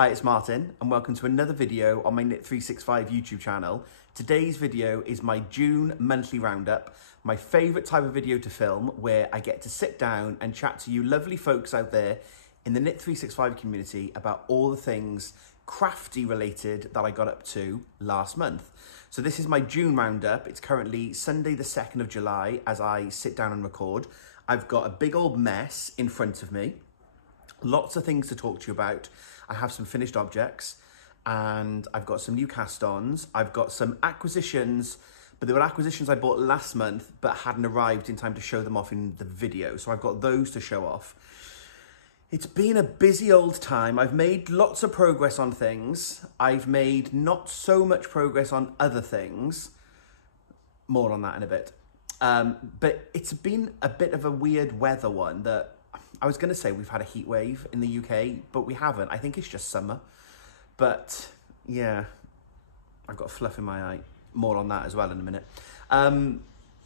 Hi, it's Martin and welcome to another video on my Knit365 YouTube channel. Today's video is my June monthly roundup, my favourite type of video to film where I get to sit down and chat to you lovely folks out there in the Knit365 community about all the things crafty related that I got up to last month. So this is my June roundup. It's currently Sunday the 2nd of July as I sit down and record. I've got a big old mess in front of me. Lots of things to talk to you about. I have some finished objects and I've got some new cast-ons. I've got some acquisitions, but they were acquisitions I bought last month but hadn't arrived in time to show them off in the video. So I've got those to show off. It's been a busy old time. I've made lots of progress on things. I've made not so much progress on other things. More on that in a bit. But it's been a bit of a weird weather one that I was going to say we've had a heat wave in the UK, but we haven't. I think it's just summer. But yeah, I've got a fluff in my eye. More on that as well in a minute.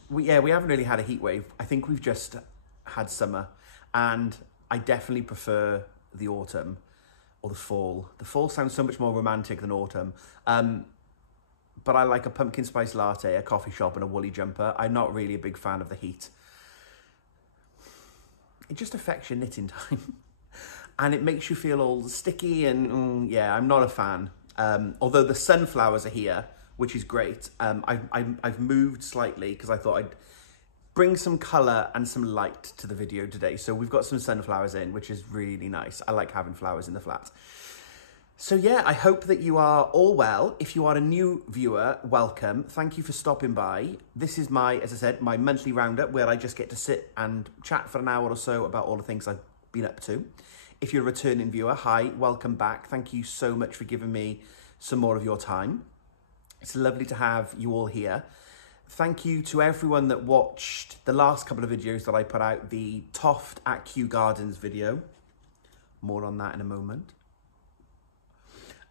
We haven't really had a heat wave. I think we've just had summer, and I definitely prefer the autumn or the fall. The fall sounds so much more romantic than autumn. But I like a pumpkin spice latte, a coffee shop, and a woolly jumper. I'm not really a big fan of the heat. It just affects your knitting time and it makes you feel all sticky and yeah, I'm not a fan. Although the sunflowers are here, which is great. I've moved slightly because I thought I'd bring some colour and some light to the video today. So we've got some sunflowers in, which is really nice. I like having flowers in the flat. So yeah, I hope that you are all well. If you are a new viewer, welcome. Thank you for stopping by. This is my, as I said, my monthly roundup where I just get to sit and chat for an hour or so about all the things I've been up to. If you're a returning viewer, hi, welcome back. Thank you so much for giving me some more of your time. It's lovely to have you all here. Thank you to everyone that watched the last couple of videos that I put out, the Toft at Kew Gardens video. More on that in a moment.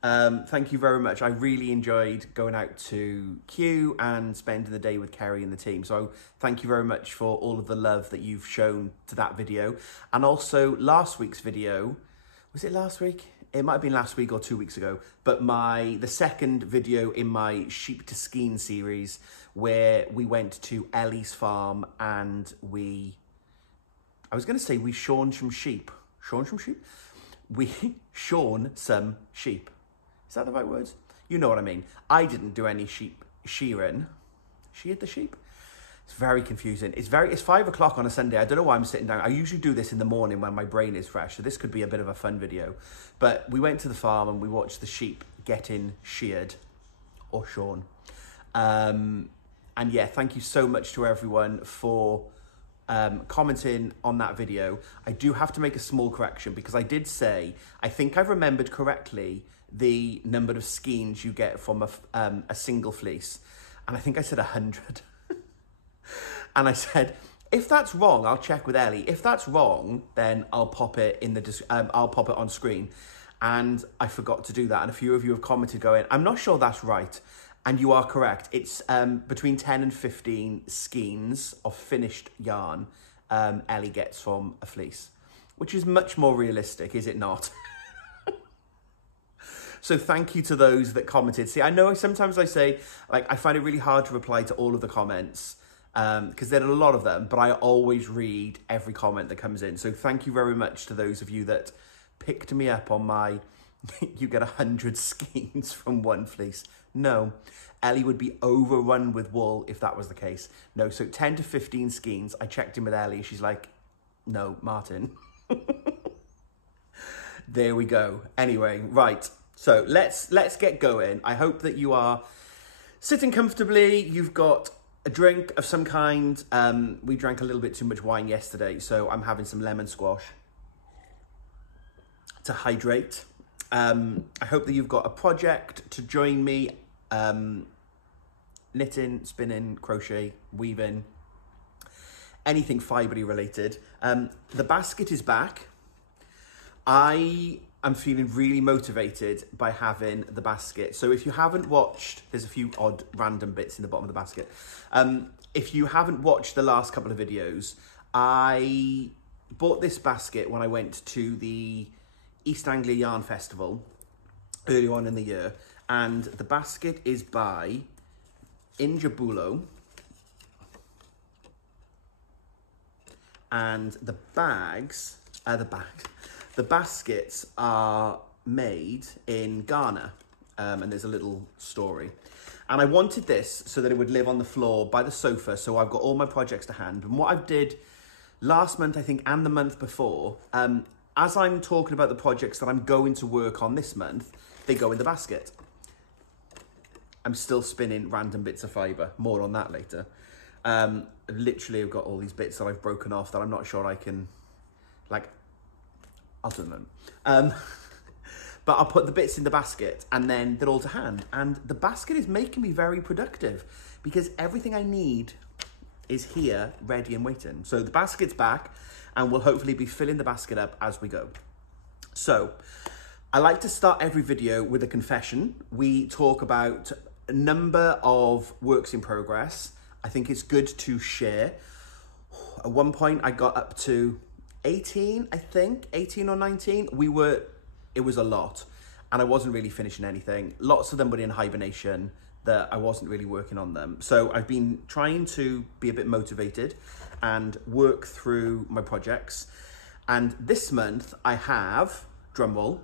Thank you very much. I really enjoyed going out to Kew and spending the day with Kerry and the team. So thank you very much for all of the love that you've shown to that video. And also last week's video, was it last week? It might have been last week or 2 weeks ago, but the second video in my Sheep to Skein series where we went to Ellie's farm and we shorn some sheep. Shorn some sheep? We shorn some sheep. Is that the right words? You know what I mean. I didn't do any sheep shearing. Sheared the sheep? It's very confusing. It's 5 o'clock on a Sunday. I don't know why I'm sitting down. I usually do this in the morning when my brain is fresh. So this could be a bit of a fun video. But we went to the farm and we watched the sheep getting sheared or shorn. And yeah, thank you so much to everyone for commenting on that video. I do have to make a small correction because I did say, I think I've remembered correctly the number of skeins you get from a single fleece. And I think I said 100. And I said, if that's wrong, I'll check with Ellie. If that's wrong, then I'll pop it in I'll pop it on screen. And I forgot to do that. And a few of you have commented going, I'm not sure that's right. And you are correct. It's between 10 and 15 skeins of finished yarn Ellie gets from a fleece, which is much more realistic, is it not? So thank you to those that commented. See, I know sometimes I say, like, I find it really hard to reply to all of the comments because there are a lot of them, but I always read every comment that comes in. So thank you very much to those of you that picked me up on my, you get 100 skeins from one fleece. No, Ellie would be overrun with wool if that was the case. No, so 10 to 15 skeins. I checked in with Ellie. She's like, no, Martin. There we go. Anyway, right. So let's get going. I hope that you are sitting comfortably. You've got a drink of some kind. We drank a little bit too much wine yesterday, so I'm having some lemon squash to hydrate. I hope that you've got a project to join me. Knitting, spinning, crochet, weaving, anything Fibre related. The basket is back. I'm feeling really motivated by having the basket. So if you haven't watched, there's a few odd random bits in the bottom of the basket. If you haven't watched the last couple of videos, I bought this basket when I went to the East Anglia Yarn Festival early on in the year. And the basket is by Injabulo. And the baskets are made in Ghana. And there's a little story. And I wanted this so that it would live on the floor by the sofa, so I've got all my projects to hand. And what I did last month, I think, and the month before, as I'm talking about the projects that I'm going to work on this month, they go in the basket. I'm still spinning random bits of fibre. More on that later. Literally, I've got all these bits that I've broken off that I'm not sure I can, like, I don't know. But I'll put the bits in the basket and then they're all to hand. And the basket is making me very productive because everything I need is here, ready and waiting. So the basket's back and we'll hopefully be filling the basket up as we go. So I like to start every video with a confession. We talk about a number of works in progress. I think it's good to share. At one point I got up to 18, I think, 18 or 19. It was a lot and I wasn't really finishing anything. Lots of them were in hibernation that I wasn't really working on them. So I've been trying to be a bit motivated and work through my projects. And this month I have, drumroll,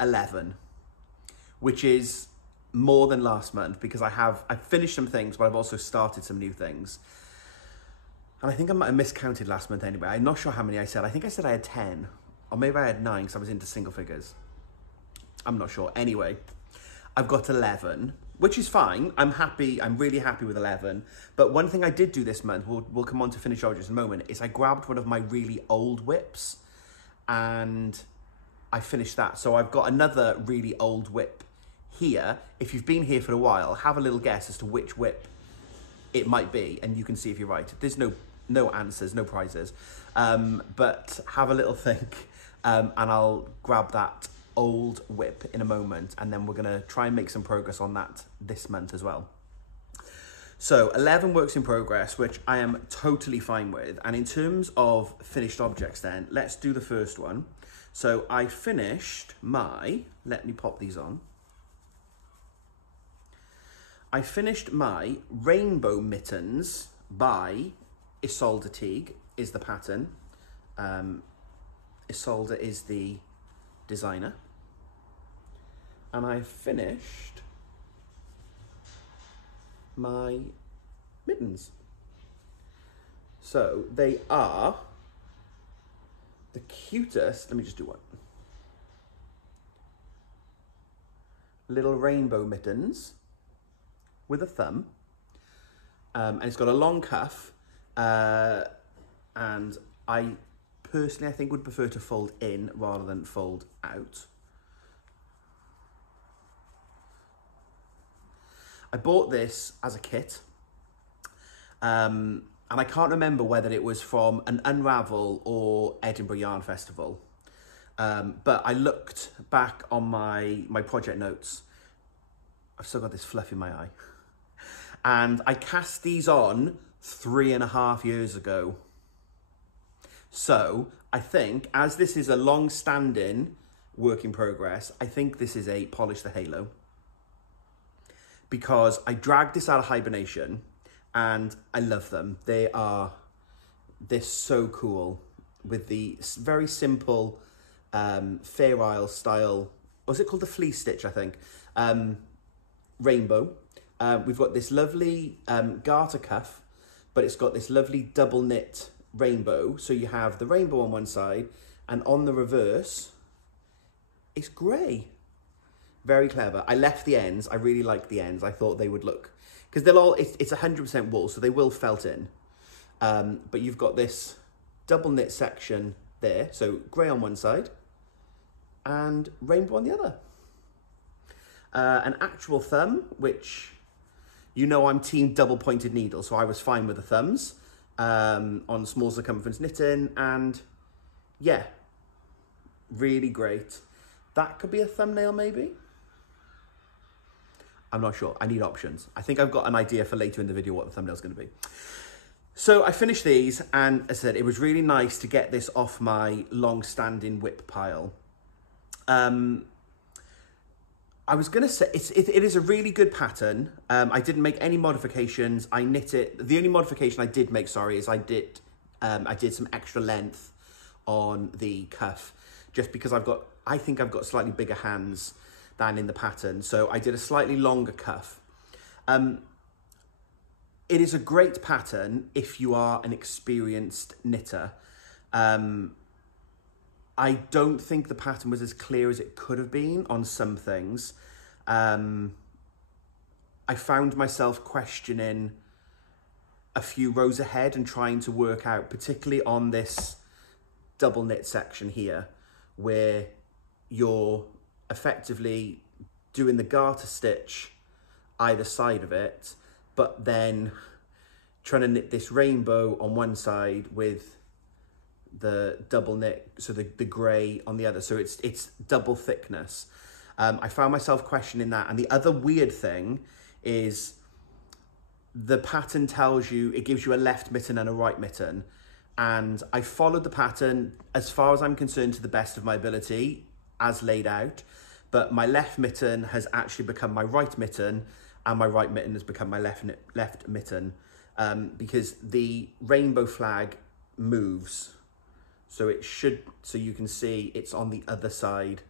11, which is more than last month because I've finished some things, but I've also started some new things. And I think I might have miscounted last month anyway. I'm not sure how many I said. I think I said I had 10. Or maybe I had 9 because I was into single figures. I'm not sure. Anyway, I've got 11, which is fine. I'm happy. I'm really happy with 11. But one thing I did do this month, we'll come on to finished objects in a moment, is I grabbed one of my really old whips and I finished that. So I've got another really old whip here. If you've been here for a while, have a little guess as to which whip it might be. And you can see if you're right. There's no answers, no prizes. But have a little think. And I'll grab that old whip in a moment and then we're going to try and make some progress on that this month as well. So 11 works in progress, which I am totally fine with. And in terms of finished objects then, let's do the first one. So I finished let me pop these on. I finished my rainbow mittens by Isolde Teague is the pattern. Isolde is the designer. And I finished my mittens. So they are the cutest, let me just do one. Little rainbow mittens with a thumb. And it's got a long cuff. And I personally, I think would prefer to fold in rather than fold out. I bought this as a kit. And I can't remember whether it was from an Unravel or Edinburgh Yarn Festival. But I looked back on my project notes. I've still got this fluff in my eye. And I cast these on 3.5 years ago. So I think, as this is a long-standing work in progress, I think this is a Polish the Halo. Because I dragged this out of hibernation and I love them. They're so cool with the very simple Fair Isle style, what's it called? The fleece stitch, I think. Rainbow. We've got this lovely garter cuff, but it's got this lovely double knit rainbow. So you have the rainbow on one side and on the reverse, it's grey. Very clever. I left the ends. I really like the ends. I thought they would look, because it's 100% wool, so they will felt in. But you've got this double knit section there. So grey on one side and rainbow on the other. An actual thumb, which, you know, I'm team double pointed needle, so I was fine with the thumbs on small circumference knitting, and yeah, really great. That could be a thumbnail maybe. I'm not sure. I need options. I think I've got an idea for later in the video what the thumbnail's going to be. So I finished these, and as I said, it was really nice to get this off my long-standing whip pile. I was going to say, it is a really good pattern. I didn't make any modifications. I knit it. The only modification I did make, sorry, is I did some extra length on the cuff, just because I think I've got slightly bigger hands than in the pattern. So I did a slightly longer cuff. It is a great pattern if you are an experienced knitter. I don't think the pattern was as clear as it could have been on some things. I found myself questioning a few rows ahead and trying to work out, particularly on this double knit section here, where you're effectively doing the garter stitch either side of it, but then trying to knit this rainbow on one side with the double knit, so the grey on the other, so it's double thickness. I found myself questioning that. And the other weird thing is the pattern tells you, it gives you a left mitten and a right mitten, and I followed the pattern as far as I'm concerned to the best of my ability as laid out, but my left mitten has actually become my right mitten, and my right mitten has become my left mitten, because the rainbow flag moves. So you can see it's on the other side.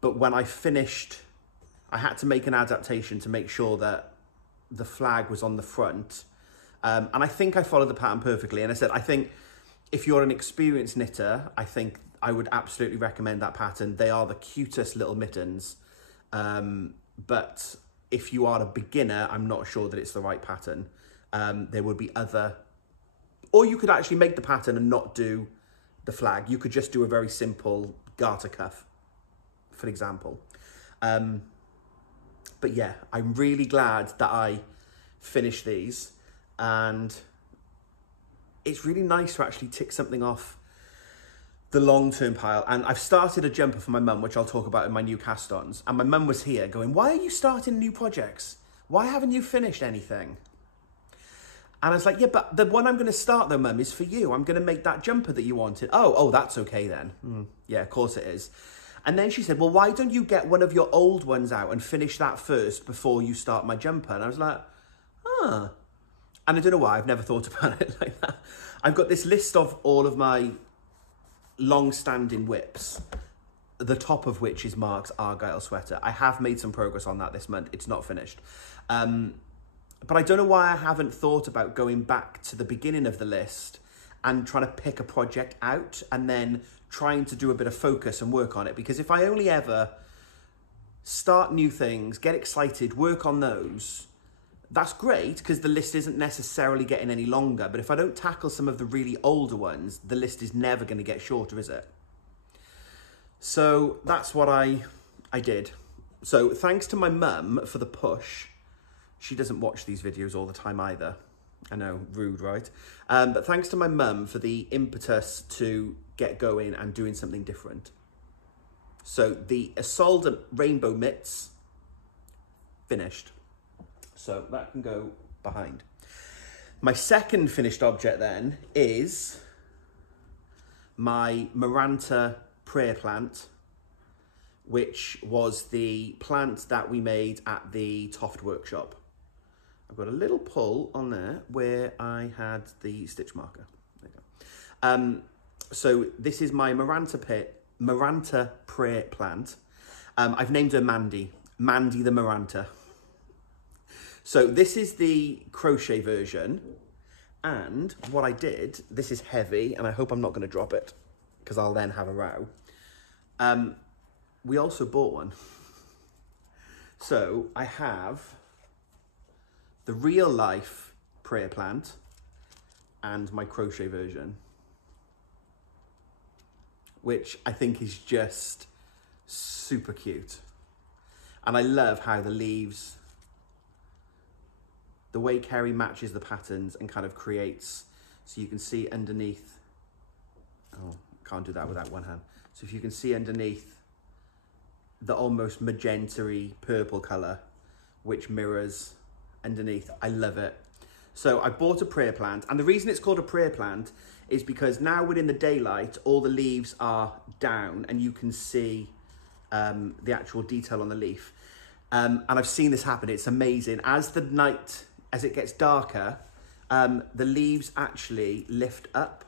But when I finished, I had to make an adaptation to make sure that the flag was on the front. And I think I followed the pattern perfectly. And I said, I think if you're an experienced knitter, I think I would absolutely recommend that pattern. They are the cutest little mittens. But if you are a beginner, I'm not sure that it's the right pattern. There would be other, or you could actually make the pattern and not do the flag. You could just do a very simple garter cuff, for example. But yeah, I'm really glad that I finished these, and it's really nice to actually tick something off the long-term pile. And I've started a jumper for my mum, which I'll talk about in my new cast-ons. And my mum was here going, why are you starting new projects? Why haven't you finished anything? And I was like, yeah, but the one I'm going to start though, Mum, is for you. I'm going to make that jumper that you wanted. Oh, that's okay then. Yeah, of course it is. And then she said, well, why don't you get one of your old ones out and finish that first before you start my jumper? And I was like, huh. And I don't know why, I've never thought about it like that. I've got this list of all of my long-standing whips, the top of which is Mark's Argyle sweater. I have made some progress on that this month. It's not finished. But I don't know why I haven't thought about going back to the beginning of the list and trying to pick a project out and then trying to do a bit of focus and work on it. Because if I only ever start new things, get excited, work on those, that's great because the list isn't necessarily getting any longer. But if I don't tackle some of the really older ones, the list is never going to get shorter, is it? So that's what I did. So thanks to my mum for the push. She doesn't watch these videos all the time either. I know, rude, right? But thanks to my mum for the impetus to get going and doing something different. So the Isolde rainbow mitts, finished. So that can go behind. My second finished object then is my Maranta prayer plant, which was the plant that we made at the Toft workshop. I've got a little pull on there where I had the stitch marker. There you go. So this is my Maranta prayer plant. I've named her Mandy the Maranta. So this is the crochet version. And what I did, this is heavy, and I hope I'm not going to drop it because I'll then have a row. We also bought one. So I have the real life prayer plant and my crochet version, which I think is just super cute. And I love how the leaves, the way Kerry matches the patterns and kind of creates, so you can see underneath, oh, can't do that without one hand. So if you can see underneath the almost magenta-y purple colour, which mirrors underneath, I love it. So I bought a prayer plant, and the reason it's called a prayer plant is because now within the daylight, all the leaves are down and you can see the actual detail on the leaf. And I've seen this happen. It's amazing. As it gets darker, the leaves actually lift up.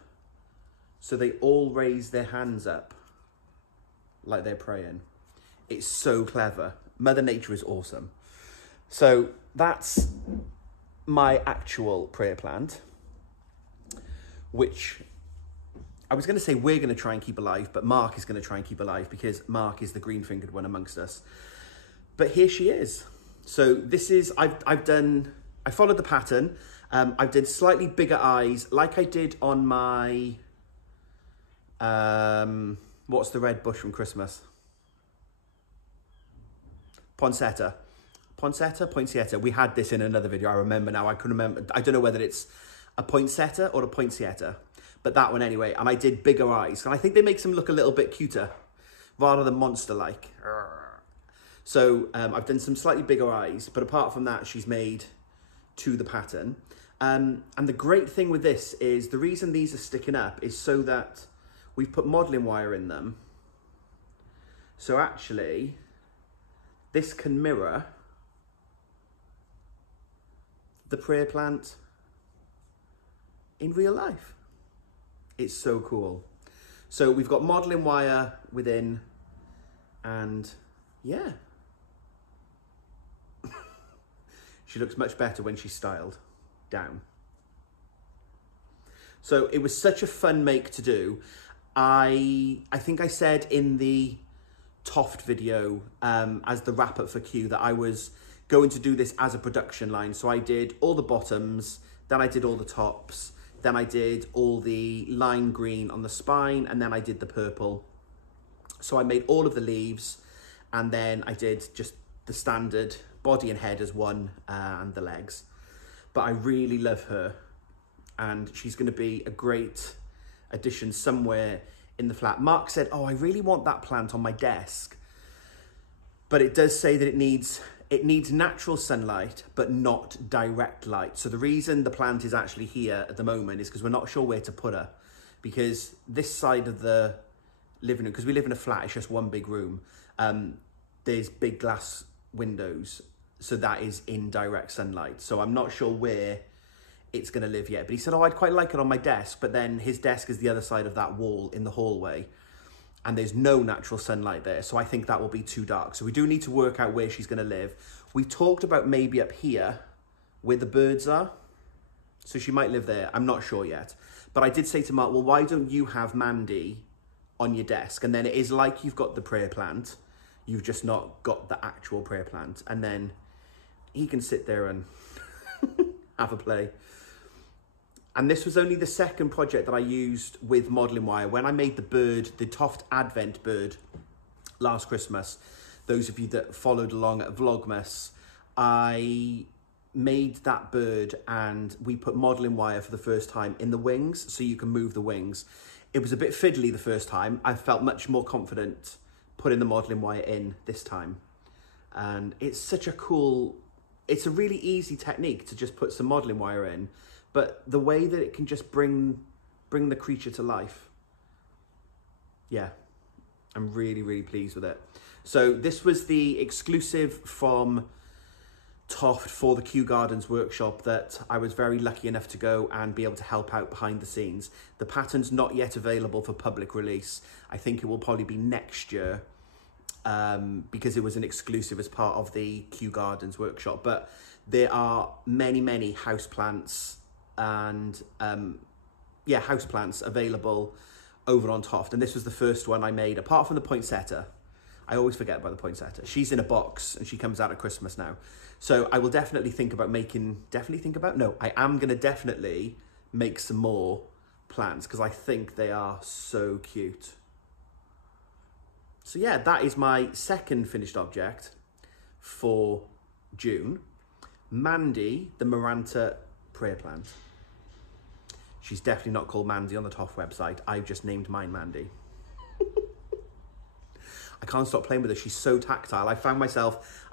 So they all raise their hands up like they're praying. It's so clever. Mother Nature is awesome. So that's my actual prayer plant, which I was going to say we're going to try and keep alive, but Mark is going to try and keep alive because Mark is the green-fingered one amongst us. But here she is. So this is, I followed the pattern. I did slightly bigger eyes like I did on my, what's the red bush from Christmas? Poinsettia. Poinsettia. We had this in another video. I remember now. I couldn't remember. I don't know whether it's a poinsettia or a poinsettia, but that one anyway. And I did bigger eyes. And I think they make them look a little bit cuter rather than monster-like. So I've done some slightly bigger eyes, but apart from that, she's made to the pattern. And the great thing with this is the reason these are sticking up is so that we've put modelling wire in them. So actually, this can mirror the prayer plant in real life. It's so cool. So we've got modelling wire within, and yeah. She looks much better when she's styled down. So it was such a fun make to do. I think I said in the Toft video as the wrap up for Q that I was going to do this as a production line. So I did all the bottoms, then I did all the tops, then I did all the lime green on the spine, and then I did the purple. So I made all of the leaves, and then I did just the standard body and head as one, and the legs. But I really love her, and she's going to be a great addition somewhere in the flat. Mark said, oh, I really want that plant on my desk, but it does say that it needs natural sunlight, but not direct light. So the reason the plant is actually here at the moment is because we're not sure where to put her, because this side of the living room, because we live in a flat, it's just one big room. There's big glass windows, so that is in direct sunlight. So I'm not sure where it's going to live yet. But he said, oh, I'd quite like it on my desk. But then his desk is the other side of that wall in the hallway, and there's no natural sunlight there. So I think that will be too dark. So we do need to work out where she's going to live. We talked about maybe up here where the birds are. So she might live there. I'm not sure yet. But I did say to Mark, well, why don't you have Mandy on your desk? And then it is like you've got the prayer plant. You've just not got the actual prayer plant. And then he can sit there and have a play. And this was only the second project that I used with modelling wire. When I made the bird, the Toft Advent bird last Christmas, those of you that followed along at Vlogmas, I made that bird and we put modelling wire for the first time in the wings so you can move the wings. It was a bit fiddly the first time. I felt much more confident putting the modelling wire in this time. And it's such a cool, it's a really easy technique to just put some modelling wire in. But the way that it can just bring the creature to life, yeah, I'm really, really pleased with it. So this was the exclusive from Toft for the Kew Gardens workshop that I was very lucky enough to go and be able to help out behind the scenes. The pattern's not yet available for public release. I think it will probably be next year because it was an exclusive as part of the Kew Gardens workshop. But there are many, many houseplants and yeah, houseplants available over on Toft. And this was the first one I made, apart from the poinsettia. I always forget about the poinsettia. She's in a box and she comes out at Christmas now. So I will definitely think about making, I am going to definitely make some more plants because I think they are so cute. So yeah, that is my second finished object for June. Mandy, the Maranta prayer plant. She's definitely not called Mandy on the Toft website. I've just named mine Mandy. I can't stop playing with her. She's so tactile. I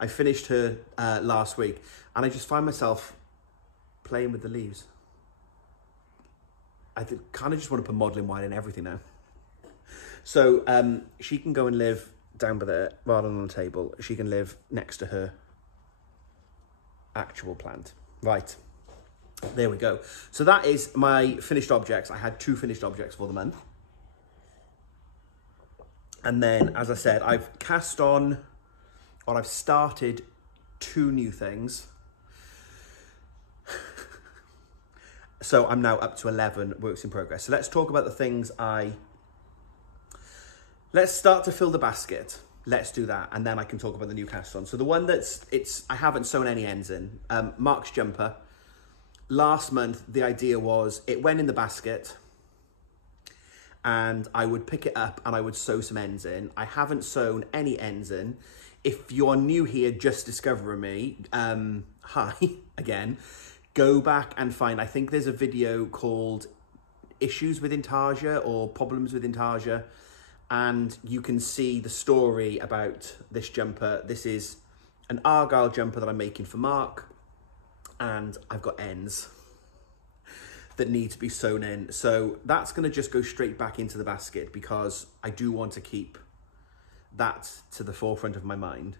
finished her last week, and I just find myself playing with the leaves. I kind of just want to put modelling wire in everything now. So she can go and live down by there rather than on the table. She can live next to her actual plant. Right, there we go. So that is my finished objects. I had 2 finished objects for the month. And then, as I said, I've cast on, or I've started 2 new things. So I'm now up to 11 works in progress. So let's talk about the things let's start to fill the basket. Let's do that, and then I can talk about the new cast on. So the one I haven't sewn any ends in, Mark's jumper. Last month, the idea was it went in the basket and I would pick it up and I would sew some ends in. I haven't sewn any ends in. If you're new here, just discovering me, hi again, go back and find, I think there's a video called Issues with Intarsia or Problems with Intarsia, and you can see the story about this jumper. This is an Argyle jumper that I'm making for Mark, and I've got ends that need to be sewn in. So that's going to just go straight back into the basket because I do want to keep that to the forefront of my mind.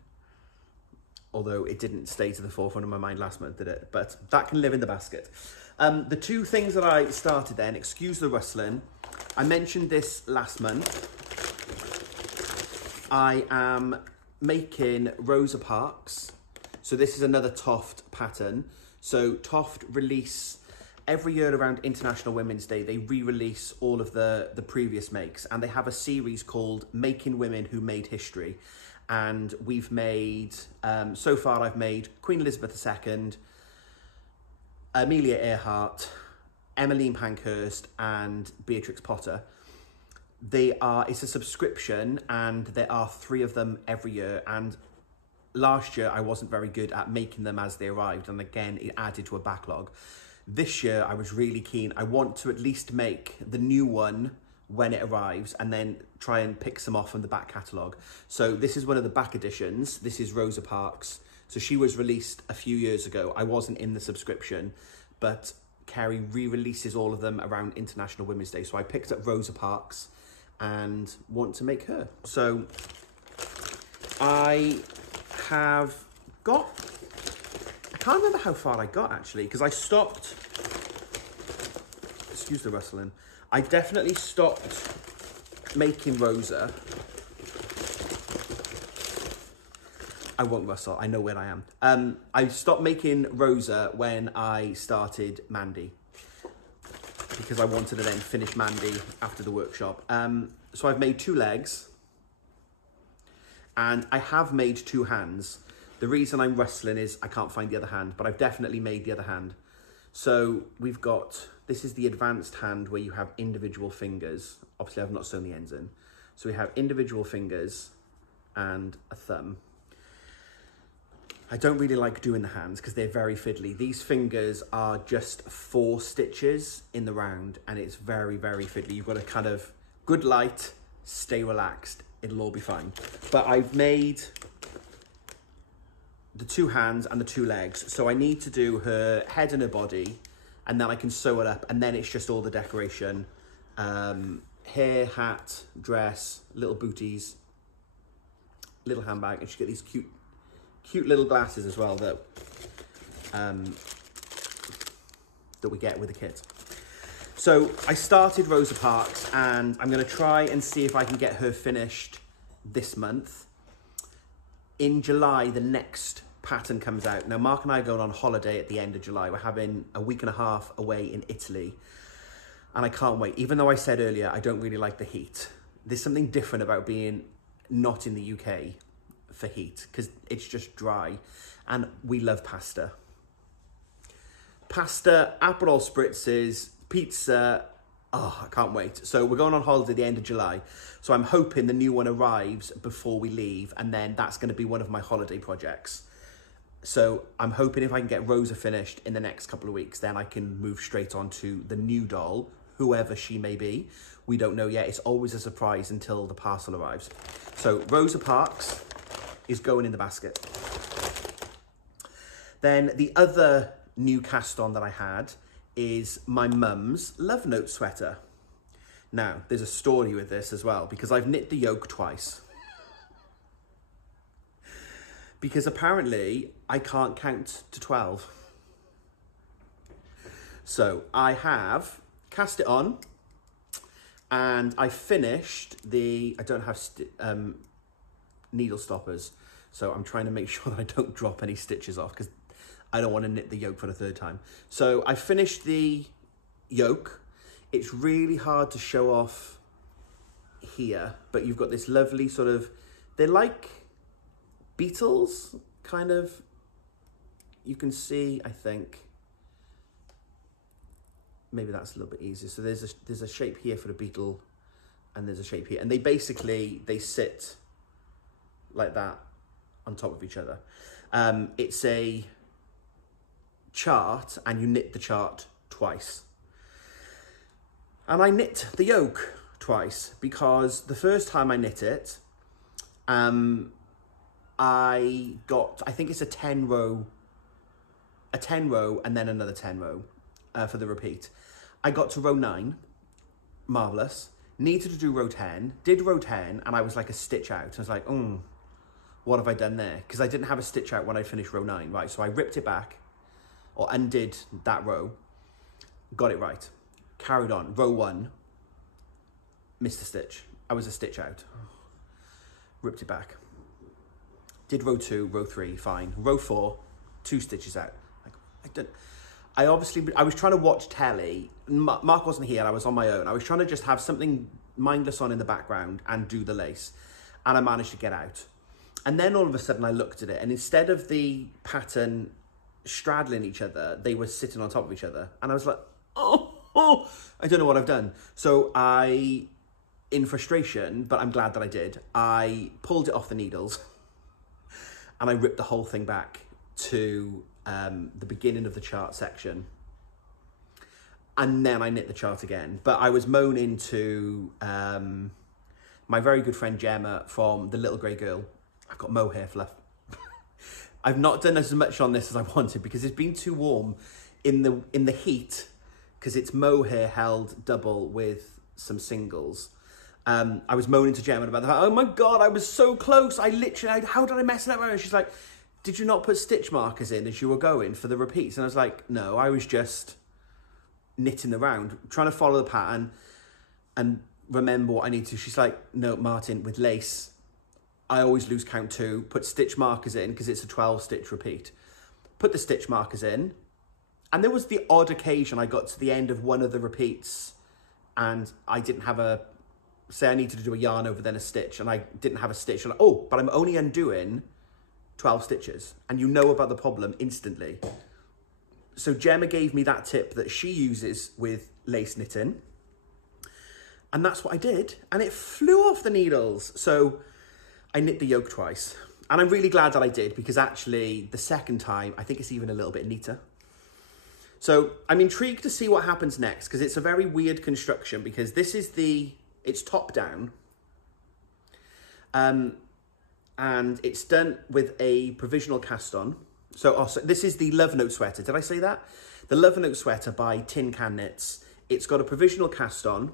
Although it didn't stay to the forefront of my mind last month, did it? But that can live in the basket. The 2 things that I started then, excuse the rustling. I mentioned this last month. I am making Rosa Parks. So this is another Toft pattern. So Toft release, every year around International Women's Day, they re-release all of the previous makes. And they have a series called Making Women Who Made History. And we've made, so far I've made Queen Elizabeth II, Amelia Earhart, Emmeline Pankhurst, and Beatrix Potter. It's a subscription, and there are 3 of them every year. And last year I wasn't very good at making them as they arrived, and again it added to a backlog. This year I was really keen. I want to at least make the new one when it arrives and then try and pick some off from the back catalogue. So this is one of the back editions. This is Rosa Parks. So she was released a few years ago. I wasn't in the subscription, but Kerry re-releases all of them around International Women's Day. So I picked up Rosa Parks and want to make her. So I have got, I can't remember how far I got actually, because I stopped, excuse the rustling, I definitely stopped making Rosa. I won't rustle, I know where I am. I stopped making Rosa when I started Mandy, because I wanted to then finish Mandy after the workshop. So I've made 2 legs, and I have made 2 hands. The reason I'm rustling is I can't find the other hand, but I've definitely made the other hand. So we've got, this is the advanced hand where you have individual fingers. Obviously I've not sewn the ends in. So we have individual fingers and a thumb. I don't really like doing the hands because they're very fiddly. These fingers are just 4 stitches in the round, and it's very, very fiddly. You've got to kind of, good light, stay relaxed, it'll all be fine. But I've made the 2 hands and the 2 legs. So I need to do her head and her body, and then I can sew it up, and then it's just all the decoration. Hair, hat, dress, little booties, little handbag, and she get these cute little glasses as well that that we get with the kit. So I started Rosa Parks, and I'm going to try and see if I can get her finished this month. In July, the next pattern comes out. Now, Mark and I are going on holiday at the end of July. We're having a week and a half away in Italy, and I can't wait. Even though I said earlier I don't really like the heat, there's something different about being not in the UK for heat, because it's just dry, and we love pasta. Pasta, Aperol spritzes, pizza. Oh, I can't wait. So we're going on holiday at the end of July. So I'm hoping the new one arrives before we leave, and then that's going to be one of my holiday projects. So I'm hoping if I can get Rosa finished in the next couple of weeks, then I can move straight on to the new doll, whoever she may be. We don't know yet. It's always a surprise until the parcel arrives. So Rosa Parks is going in the basket. Then the other new cast on that I had is my mum's Love Note sweater. Now, there's a story with this as well, because I've knit the yoke twice. because apparently I can't count to 12. So I have cast it on, and I finished I don't have needle stoppers, so I'm trying to make sure that I don't drop any stitches off because I don't want to knit the yoke for the third time. So I finished the yoke. It's really hard to show off here, but you've got this lovely sort of, they're like beetles, kind of. You can see, I think, maybe that's a little bit easier. So there's a shape here for the beetle, and there's a shape here, and they sit like that on top of each other. It's a chart, and you knit the chart twice. And I knit the yoke twice because the first time I knit it, I think it's a 10 row, and then another 10 row for the repeat. I got to row 9, marvellous. Needed to do row 10, did row 10, and I was like a stitch out. I was like, what have I done there? Because I didn't have a stitch out when I finished row 9, right? So I ripped it back, or undid that row, got it right, carried on. Row 1, missed a stitch. I was a stitch out. Ripped it back. Did row 2, row 3, fine. Row 4, 2 stitches out. I was trying to watch telly. Mark wasn't here, I was on my own. I was trying to just have something mindless on in the background and do the lace. And I managed to get out. And then all of a sudden I looked at it, and instead of the pattern straddling each other, they were sitting on top of each other. And I was like, oh, I don't know what I've done. So I, in frustration, but I'm glad that I did, I pulled it off the needles and I ripped the whole thing back to the beginning of the chart section. And then I knit the chart again. But I was moaning to my very good friend Gemma from The Little Grey Girl. I've got mohair fluff. I've not done as much on this as I wanted because it's been too warm in the heat, because it's mohair held double with some singles. I was moaning to Gemma about the fact, oh my God, I was so close. How did I mess it up? And she's like, did you not put stitch markers in as you were going for the repeats? And I was like, no, I was just knitting around, trying to follow the pattern and remember what I need to. She's like, no, Martin, with lace, I always lose count 2. Put stitch markers in because it's a 12 stitch repeat. Put the stitch markers in. And there was the odd occasion I got to the end of one of the repeats and I didn't have say I needed to do a yarn over then a stitch, and I didn't have a stitch. I'm like, oh, but I'm only undoing 12 stitches. And you know about the problem instantly. So Gemma gave me that tip that she uses with lace knitting. And that's what I did. And it flew off the needles. So I knit the yoke twice. And I'm really glad that I did, because actually the second time, I think it's even a little bit neater. So I'm intrigued to see what happens next, because it's a very weird construction, because this is it's top down. And it's done with a provisional cast on. So this is the Love Note sweater. Did I say that? The Love Note sweater by Tin Can Knits. It's got a provisional cast on.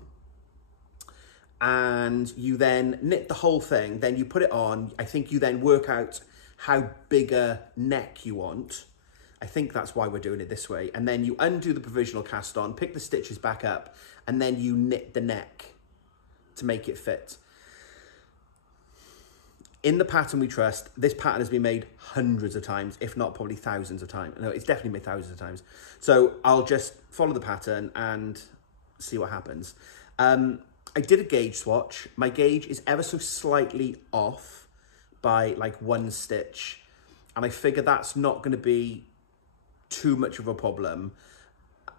And you then knit the whole thing. Then you put it on. I think you then work out how big a neck you want. I think that's why we're doing it this way. And then you undo the provisional cast on, pick the stitches back up, and then you knit the neck to make it fit. In the pattern we trust, this pattern has been made hundreds of times, if not probably thousands of times. No, it's definitely made thousands of times. So I'll just follow the pattern and see what happens. I did a gauge swatch. My gauge is ever so slightly off by like 1 stitch. And I figure that's not going to be too much of a problem.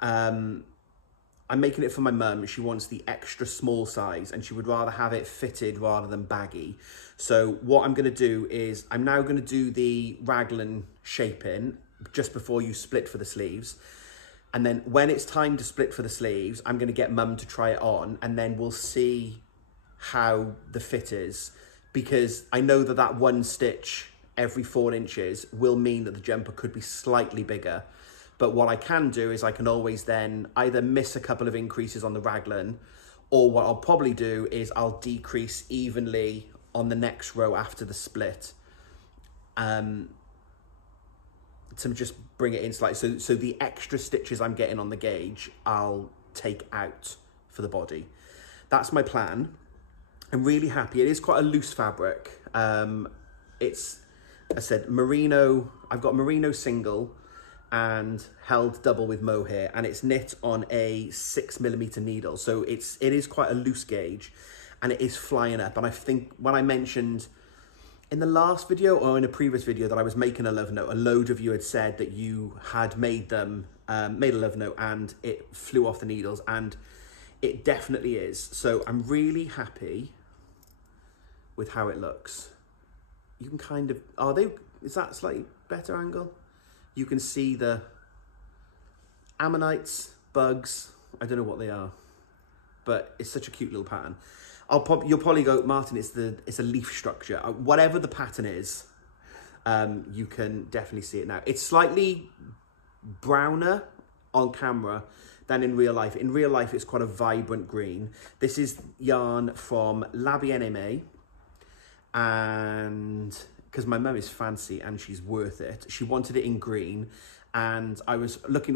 I'm making it for my mum. She wants the extra small size and she would rather have it fitted rather than baggy. So what I'm going to do is I'm now going to do the raglan shaping just before you split for the sleeves. And then when it's time to split for the sleeves, I'm going to get mum to try it on, and then we'll see how the fit is, because I know that that 1 stitch every 4 inches will mean that the jumper could be slightly bigger. But what I can do is I can always then either miss a couple of increases on the raglan, or what I'll probably do is I'll decrease evenly on the next row after the split. to just bring it in slightly. So the extra stitches I'm getting on the gauge, I'll take out for the body. That's my plan. I'm really happy. It is quite a loose fabric. It's, I said, merino. I've got merino single and held double with mohair, and it's knit on a 6mm needle. So it is quite a loose gauge, and it is flying up. And I think when I mentioned in the last video or in a previous video that I was making a love note, a load of you had said that you had made them, made a love note and it flew off the needles, and it definitely is. So I'm really happy with how it looks. You can kind of, is that slightly better angle? You can see the ammonites, bugs, I don't know what they are, but it's such a cute little pattern. You'll probably go, Martin, it's a leaf structure. Whatever the pattern is, you can definitely see it now. It's slightly browner on camera than in real life. In real life, it's quite a vibrant green. This is yarn from Labby, and because my mum is fancy and she's worth it, she wanted it in green, and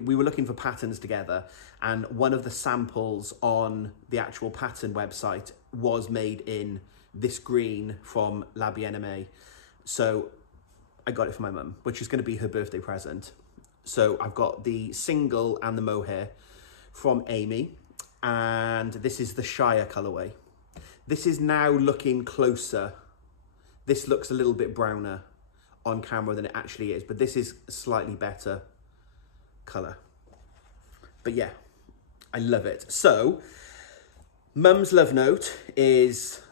we were looking for patterns together, and one of the samples on the actual pattern website was made in this green from Labby. So I got it for my mum, which is going to be her birthday present. So I've got the single and the mohair from Amy, and this is the Shire colourway. This is now looking closer. This looks a little bit browner on camera than it actually is, but this is a slightly better colour. But yeah, I love it. So Mum's love note is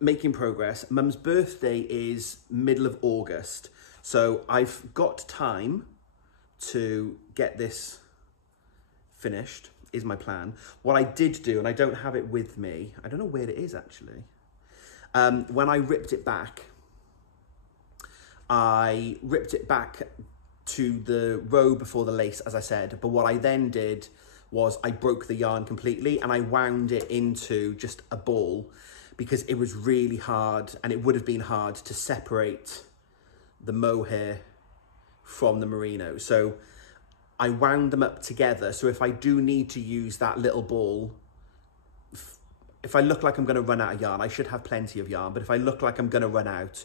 making progress. Mum's birthday is middle of August, so I've got time to get this finished, is my plan. What I did do, and I don't have it with me, I don't know where it is actually. When I ripped it back to the row before the lace, as I said, but what I then did was I broke the yarn completely and I wound it into just a ball, because it was really hard, and it would have been hard to separate the mohair from the merino. So I wound them up together, so if I do need to use that little ball, if I look like I'm going to run out of yarn, I should have plenty of yarn, but if I look like I'm going to run out,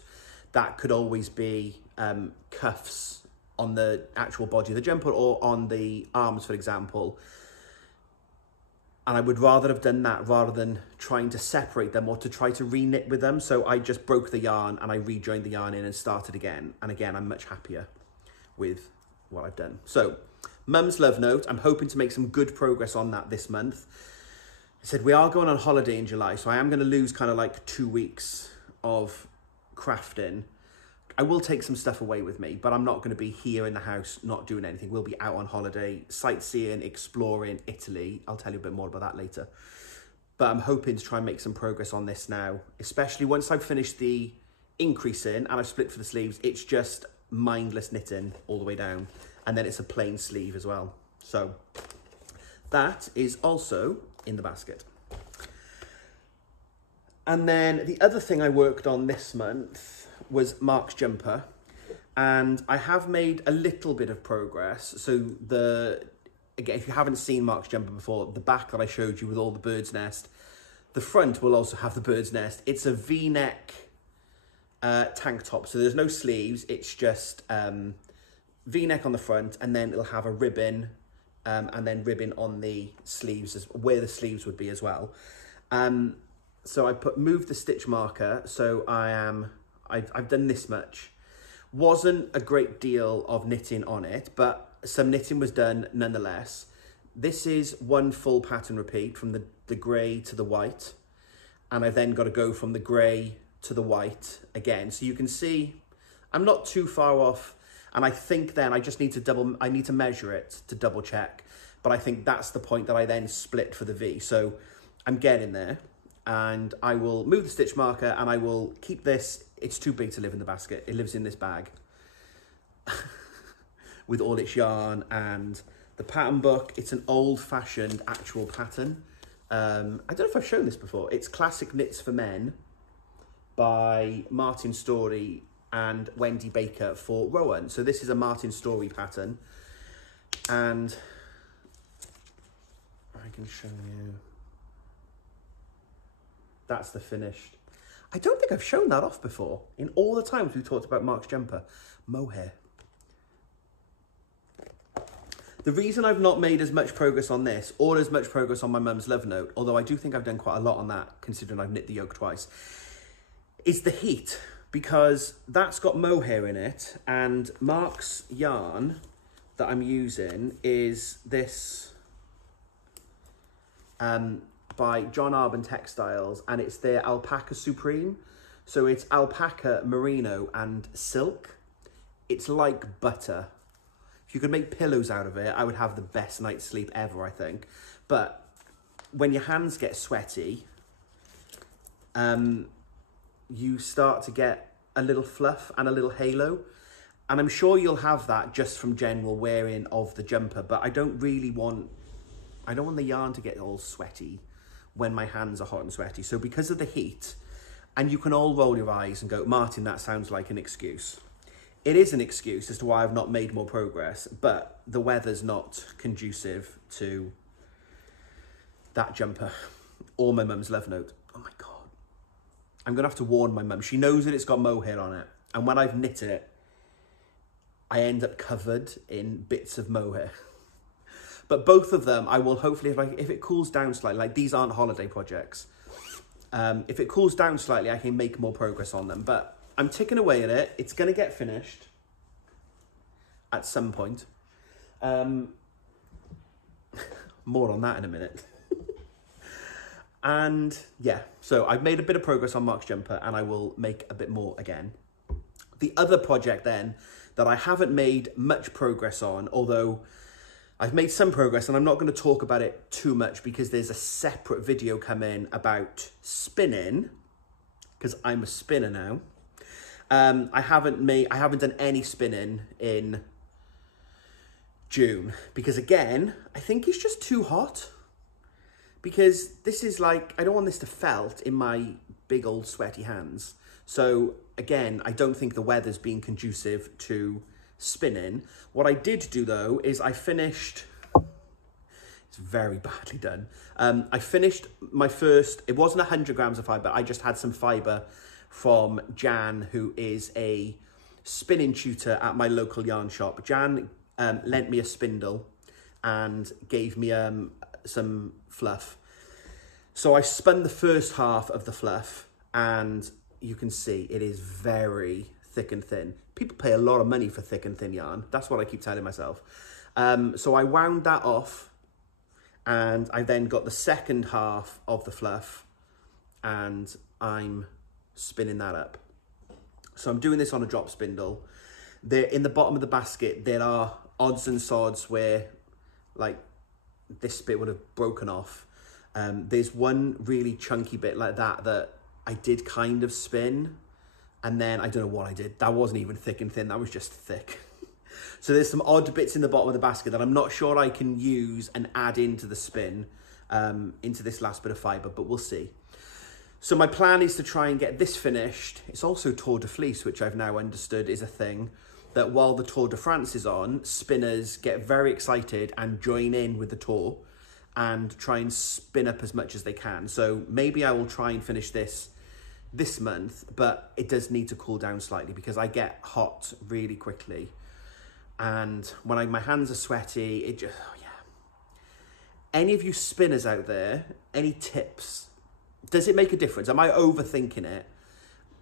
that could always be cuffs on the actual body of the jumper or on the arms, for example. And I would rather have done that rather than trying to separate them or to try to re-knit with them. So I just broke the yarn and I rejoined the yarn in and started again. And again, I'm much happier with what I've done. So Mum's love note, I'm hoping to make some good progress on that this month. I said we are going on holiday in July, so I am going to lose kind of like 2 weeks of crafting. I will take some stuff away with me, but I'm not going to be here in the house not doing anything. We'll be out on holiday, sightseeing, exploring Italy. I'll tell you a bit more about that later. But I'm hoping to try and make some progress on this now, especially once I've finished the increasing and I've split for the sleeves. It's just mindless knitting all the way down, and then it's a plain sleeve as well. So that is also in the basket. And then the other thing I worked on this month was Mark's jumper, and I have made a little bit of progress. So again, if you haven't seen Mark's jumper before, the back that I showed you with all the bird's nest, the front will also have the bird's nest. It's a V-neck tank top, so there's no sleeves. It's just V-neck on the front, and then it'll have a ribbon, and then ribbon on the sleeves, where the sleeves would be as well. So I moved the stitch marker, so I've done this much. Wasn't a great deal of knitting on it, but some knitting was done nonetheless. This is one full pattern repeat from the grey to the white, and I've then got to go from the grey to the white again. So you can see I'm not too far off, and I think then I just need to measure it to double check, but I think that's the point that I then split for the V. So I'm getting there, and I will move the stitch marker and I will keep this. It's too big to live in the basket. It lives in this bag with all its yarn and the pattern book. It's an old-fashioned actual pattern. I don't know if I've shown this before. It's Classic Knits for Men by Martin Story, and Wendy Baker for Rowan. So this is a Martin Story pattern, and I can show you. That's the finished. I don't think I've shown that off before in all the times we've talked about Mark's jumper. Mohair. The reason I've not made as much progress on this or as much progress on my mum's love note, although I do think I've done quite a lot on that considering I've knit the yoke twice, is the heat, because that's got mohair in it, and Mark's yarn that I'm using is this by John Arbon Textiles, and it's their Alpaca Supreme. So it's alpaca, merino and silk. It's like butter. If you could make pillows out of it, I would have the best night's sleep ever, I think. But when your hands get sweaty, you start to get a little fluff and a little halo. And I'm sure you'll have that just from general wearing of the jumper, but I don't want the yarn to get all sweaty when my hands are hot and sweaty. So because of the heat, and you can all roll your eyes and go, Martin, that sounds like an excuse. It is an excuse as to why I've not made more progress, but the weather's not conducive to that jumper or my mum's love note. Oh my God. I'm gonna have to warn my mum. She knows that it's got mohair on it, and when I've knit it, I end up covered in bits of mohair. But both of them, I will hopefully, if it cools down slightly, like these aren't holiday projects. If it cools down slightly, I can make more progress on them. But I'm ticking away at it. It's going to get finished at some point. More on that in a minute. And yeah, so I've made a bit of progress on Mark's jumper, and I will make a bit more again. The other project then that I haven't made much progress on, although I've made some progress, and I'm not going to talk about it too much because there's a separate video coming about spinning, because I'm a spinner now. I haven't done any spinning in June because, again, I think it's just too hot. Because this is like, I don't want this to felt in my big old sweaty hands. So again, I don't think the weather's been conducive to spinning. What I did do though is I finished, it's very badly done. I finished my first, it wasn't 100 grams of fibre, I just had some fibre from Jan, who is a spinning tutor at my local yarn shop. Jan lent me a spindle and gave me some fluff. So I spun the first half of the fluff, and you can see it is very thick and thin. People pay a lot of money for thick and thin yarn. That's what I keep telling myself. So I wound that off, and I then got the second half of the fluff, and I'm spinning that up. So I'm doing this on a drop spindle. There, in the bottom of the basket, there are odds and sods where, like, this bit would have broken off. There's one really chunky bit like that I did kind of spin, and then I don't know what I did. That wasn't even thick and thin, that was just thick. So there's some odd bits in the bottom of the basket that I'm not sure I can use and add into the spin, into this last bit of fibre, but we'll see. So my plan is to try and get this finished. It's also Tour de Fleece, which I've now understood is a thing, that while the Tour de France is on, spinners get very excited and join in with the tour and try and spin up as much as they can. So maybe I will try and finish this month, but it does need to cool down slightly because I get hot really quickly. And when my hands are sweaty, it just, oh yeah. Any of you spinners out there, any tips? Does it make a difference? Am I overthinking it?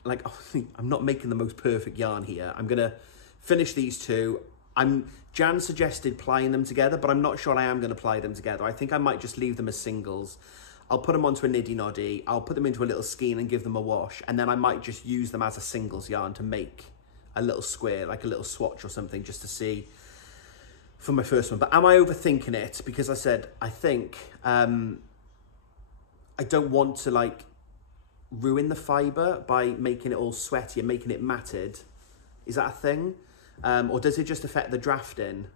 Like, oh, I'm not making the most perfect yarn here. I'm gonna finish these two. Jan suggested plying them together, but I'm not sure I am going to ply them together. I think I might just leave them as singles. I'll put them onto a niddy noddy. I'll put them into a little skein and give them a wash. And then I might just use them as a singles yarn to make a little square, like a little swatch or something, just to see for my first one. But am I overthinking it? Because I said, I think I don't want to like ruin the fibre by making it all sweaty and making it matted. Is that a thing? Or does it just affect the drafting?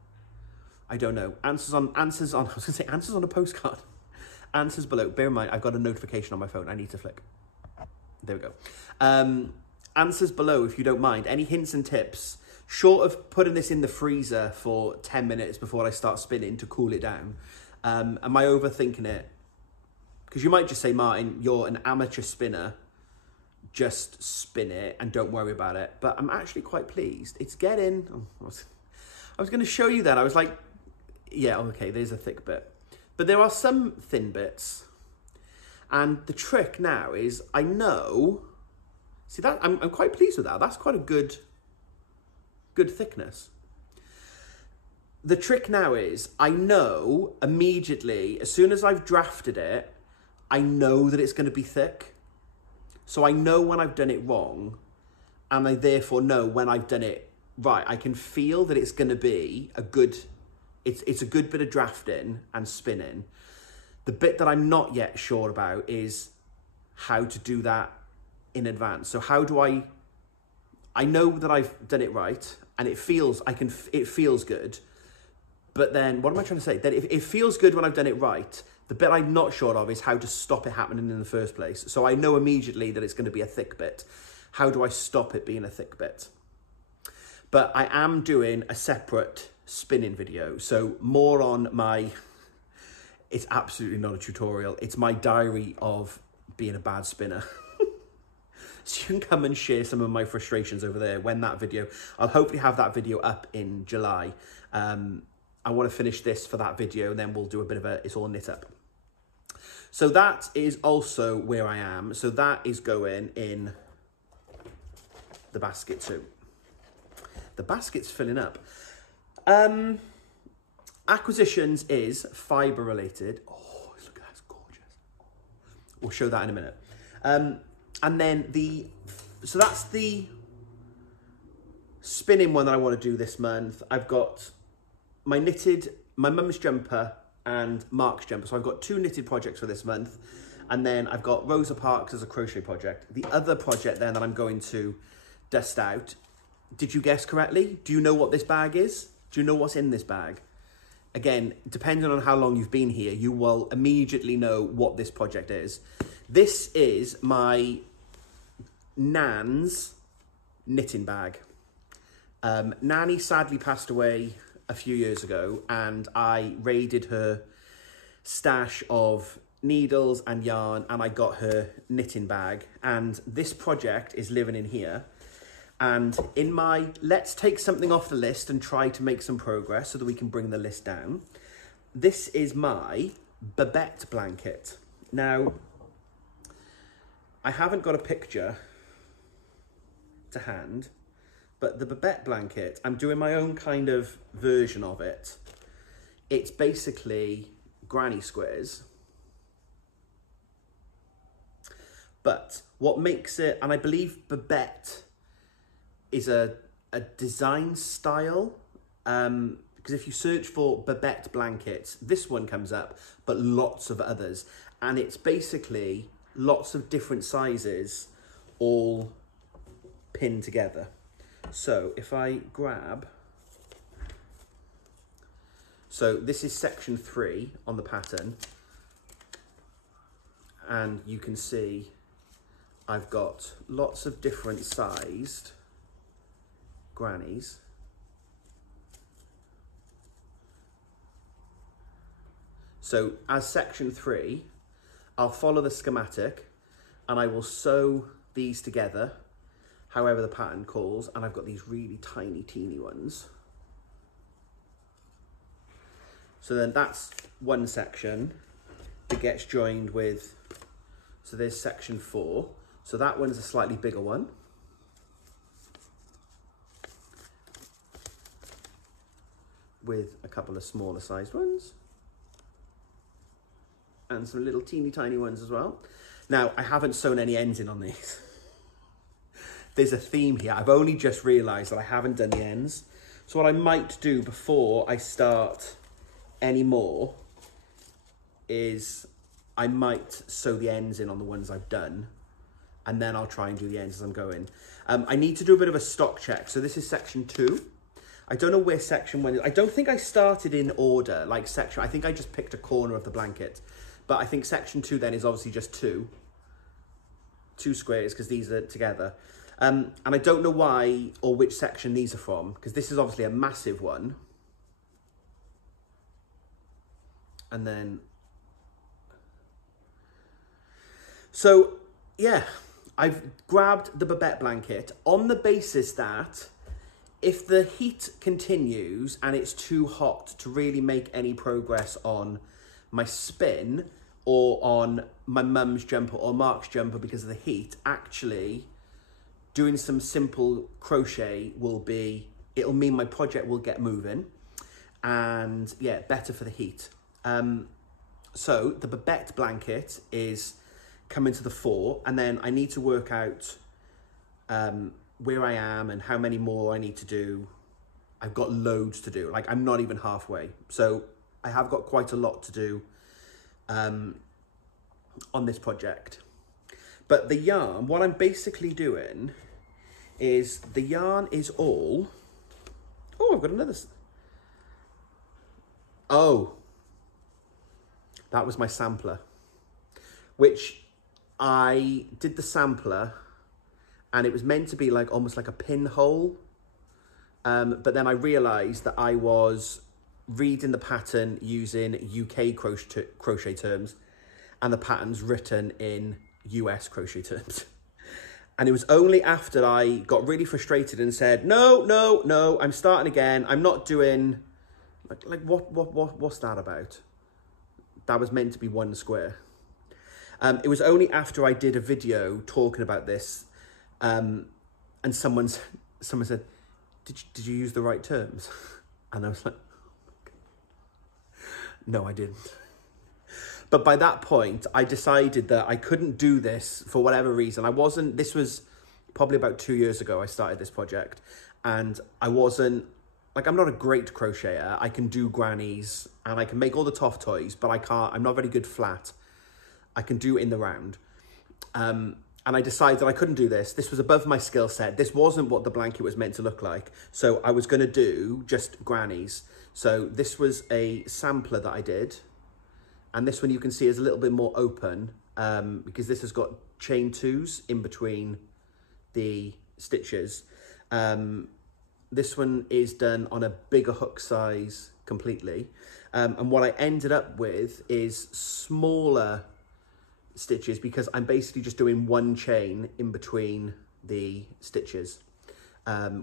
I don't know. Answers on I was going to say answers on a postcard. Answers below. Bear in mind, I've got a notification on my phone. I need to flick. There we go. answers below if you don't mind. Any hints and tips, short of putting this in the freezer for 10 minutes before I start spinning to cool it down. Am I overthinking it? Because you might just say, Martin, you're an amateur spinner. Just spin it and don't worry about it. But I'm actually quite pleased. It's getting... Oh, I was going to show you that. I was like, yeah, okay, there's a thick bit. But there are some thin bits. And the trick now is, I know... See, that I'm quite pleased with that. That's quite a good thickness. The trick now is, I know immediately, as soon as I've drafted it, I know that it's going to be thick. So I know when I've done it wrong, and I therefore know when I've done it right. I can feel that it's going to be a good, it's a good bit of drafting and spinning. The bit that I'm not yet sure about is how to do that in advance. So how do I know that I've done it right, and it feels, it feels good. But then, what am I trying to say? That it feels good when I've done it right. The bit I'm not sure of is how to stop it happening in the first place. So I know immediately that it's going to be a thick bit. How do I stop it being a thick bit? But I am doing a separate spinning video. So more on my... It's absolutely not a tutorial. It's my diary of being a bad spinner. So you can come and share some of my frustrations over there when that video... I'll hopefully have that video up in July. I want to finish this for that video, and then we'll do a bit of a... It's all knit up. So that is also where I am. So that is going in the basket too. The basket's filling up. Acquisitions is Fibre related. Oh, look, that's gorgeous. We'll show that in a minute. And then so that's the spinning one that I want to do this month. I've got my mum's jumper and Mark's jumper. So I've got 2 knitted projects for this month. And then I've got Rosa Parks as a crochet project. The other project then that I'm going to dust out. Did you guess correctly? Do you know what this bag is? Do you know what's in this bag? Again, depending on how long you've been here, you will immediately know what this project is. This is my Nan's knitting bag. Nanny sadly passed away a few years ago, and I raided her stash of needles and yarn, and I got her knitting bag, and this project is living in here. And in my let's take something off the list and try to make some progress so that we can bring the list down, this is my Babette blanket. Now, I haven't got a picture to hand, but the Babette blanket, I'm doing my own kind of version of it. It's basically granny squares. But what makes it, and I believe Babette is a design style, because if you search for Babette blankets, this one comes up, but lots of others. And it's basically lots of different sizes all pinned together. So if I grab, so this is section 3 on the pattern, and you can see I've got lots of different sized grannies. So as section 3, I'll follow the schematic and I will sew these together however the pattern calls, and I've got these really tiny, teeny ones. So then that's one section that gets joined with, so there's section 4. So that one's a slightly bigger one. With a couple of smaller sized ones. And some little teeny tiny ones as well. Now, I haven't sewn any ends in on these. There's a theme here. I've only just realised that I haven't done the ends. So what I might do before I start any more is I might sew the ends in on the ones I've done, and then I'll try and do the ends as I'm going. I need to do a bit of a stock check. So this is section 2. I don't know where section 1 is. I don't think I started in order, like section. I think I just picked a corner of the blanket. But I think section 2 then is obviously just two squares, because these are together. And I don't know why or which section these are from, because this is obviously a massive one. And then, so yeah, I've grabbed the Babette blanket on the basis that if the heat continues and it's too hot to really make any progress on my spin or on my mum's jumper or Mark's jumper because of the heat, actually doing some simple crochet it'll mean my project will get moving and yeah, better for the heat. So the Babette blanket is coming to the fore, and then I need to work out where I am and how many more I need to do. I've got loads to do. Like, I'm not even halfway. So I have got quite a lot to do on this project. But the yarn, what I'm basically doing is the yarn is all... Oh, I've got another... Oh, that was my sampler, which I did the sampler and it was meant to be like almost like a pinhole. But then I realized that I was reading the pattern using UK crochet terms and the pattern's written in US crochet terms. And it was only after I got really frustrated and said, no, I'm starting again. I'm not doing, what's that about? That was meant to be one square. It was only after I did a video talking about this, and someone said, did you use the right terms? And I was like, no, I didn't. But by that point, I decided that I couldn't do this for whatever reason. This was probably about 2 years ago I started this project, and I wasn't, like, I'm not a great crocheter. I can do grannies and I can make all the toff toys, but I'm not very good flat. I can do in the round. And I decided that I couldn't do this. This was above my skill set. This wasn't what the blanket was meant to look like. So I was gonna do just grannies. So this was a sampler that I did. And this one you can see is a little bit more open because this has got chain twos in between the stitches. This one is done on a bigger hook size completely. And what I ended up with is smaller stitches because I'm basically just doing one chain in between the stitches,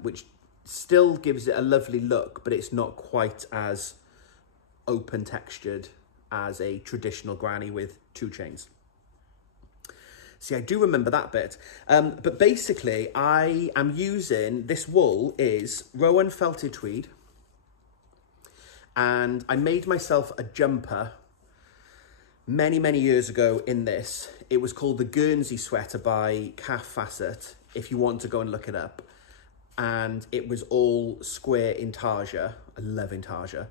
which still gives it a lovely look, but it's not quite as open textured as a traditional granny with 2 chains. See, I do remember that bit. But basically, I am using, this wool is Rowan felted tweed. And I made myself a jumper many, many years ago in this. It was called the Guernsey Sweater by Calf Facet, if you want to go and look it up. And it was all square intarsia. I love intarsia.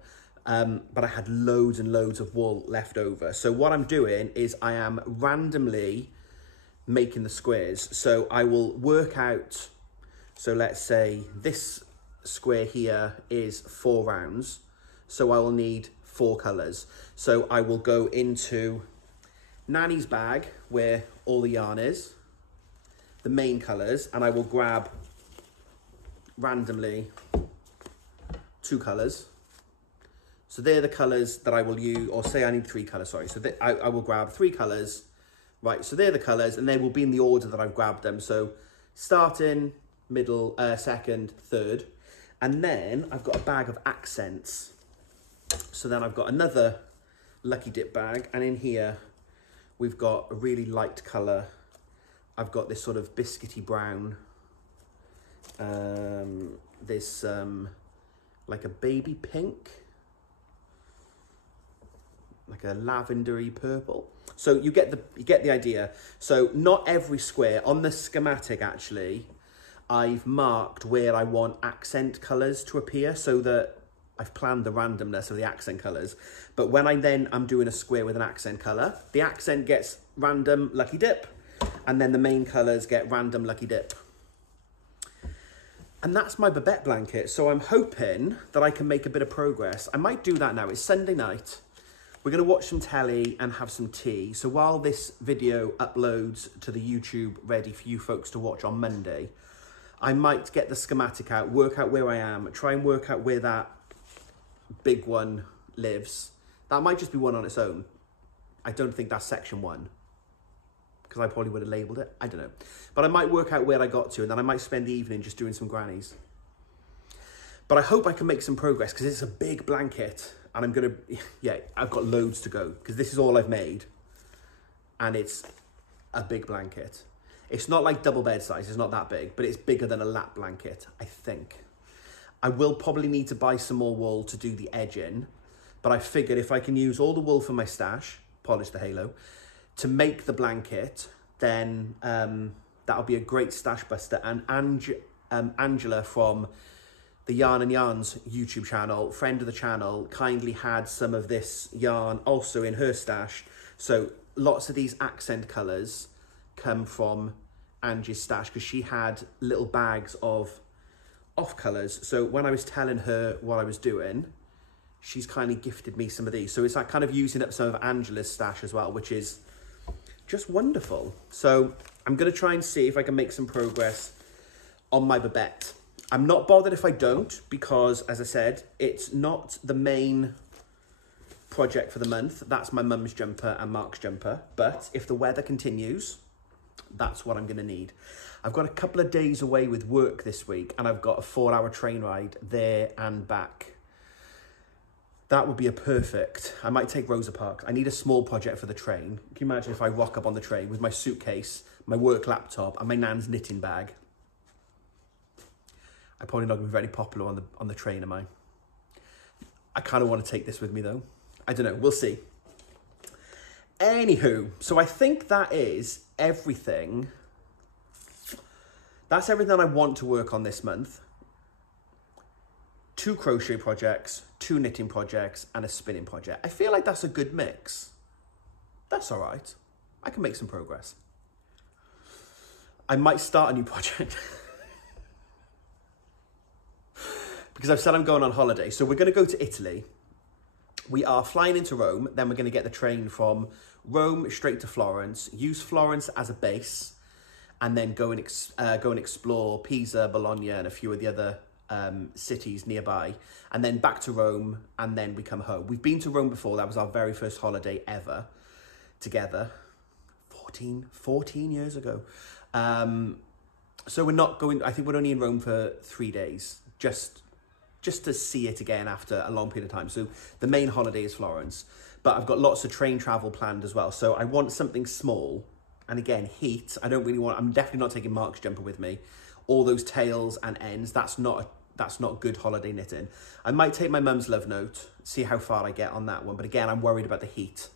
But I had loads and loads of wool left over. So what I'm doing is I am randomly making the squares. So I will work out, so let's say this square here is 4 rounds. So I will need 4 colours. So I will go into Nanny's bag where all the yarn is, the main colours, and I will grab randomly 2 colours. So they're the colours that I will use, or say I need 3 colours, sorry. So I will grab 3 colours. Right, so they're the colours, and they will be in the order that I've grabbed them. So starting, middle, second, third. And then I've got a bag of accents. So then I've got another Lucky Dip bag, and in here we've got a really light colour. I've got this sort of biscuity brown, this like a baby pink, like a lavendery purple. So you get the idea. So not every square on the schematic, actually, I've marked where I want accent colours to appear, so that I've planned the randomness of the accent colours. But when I'm doing a square with an accent colour, the accent gets random Lucky Dip, and then the main colours get random Lucky Dip. And that's my Babette blanket. So I'm hoping that I can make a bit of progress. I might do that now. It's Sunday night. We're going to watch some telly and have some tea. So while this video uploads to the YouTube ready for you folks to watch on Monday, I might get the schematic out, work out where I am, try and work out where that big one lives. That might just be one on its own. I don't think that's section 1, because I probably would have labelled it. I don't know. But I might work out where I got to, and then I might spend the evening just doing some grannies. But I hope I can make some progress, because it's a big blanket, and I'm going to, yeah, I've got loads to go, because this is all I've made, and it's a big blanket. It's not like double bed size, it's not that big, but it's bigger than a lap blanket, I think. I will probably need to buy some more wool to do the edging, but I figured if I can use all the wool from my stash, polish the halo, to make the blanket, then that'll be a great stash buster. And Angela from the Yarn and Yarns YouTube channel, friend of the channel, kindly had some of this yarn also in her stash. So lots of these accent colours come from Angie's stash, because she had little bags of off colours. So when I was telling her what I was doing, she's kindly gifted me some of these. So it's like kind of using up some of Angela's stash as well, which is just wonderful. So I'm going to try and see if I can make some progress on my babette. I'm not bothered if I don't, because as I said, it's not the main project for the month. That's my mum's jumper and Mark's jumper. But if the weather continues, that's what I'm going to need. I've got a couple of days away with work this week, and I've got a 4-hour train ride there and back. That would be a perfect. I might take Rosa Parks. I need a small project for the train. Can you imagine if I rock up on the train with my suitcase, my work laptop, and my nan's knitting bag? I'm probably not going to be very popular on the train, am I? I kind of want to take this with me though. I don't know. We'll see. Anywho, so I think that is everything. That's everything I want to work on this month. 2 crochet projects, 2 knitting projects, and a spinning project. I feel like that's a good mix. That's all right. I can make some progress. I might start a new project. Because I've said I'm going on holiday. So we're going to go to Italy. We are flying into Rome. Then we're going to get the train from Rome straight to Florence. Use Florence as a base. And then go and explore Pisa, Bologna, and a few of the other cities nearby. And then back to Rome. And then we come home. We've been to Rome before. That was our very first holiday ever together. 14 years ago. So we're not going... I think we're only in Rome for 3 days. Just to see it again after a long period of time. So the main holiday is Florence, but I've got lots of train travel planned as well. So I want something small. And again, heat, I don't really want, I'm definitely not taking Mark's jumper with me. All those tails and ends, that's not good holiday knitting. I might take my mum's love note, see how far I get on that one. But again, I'm worried about the heat.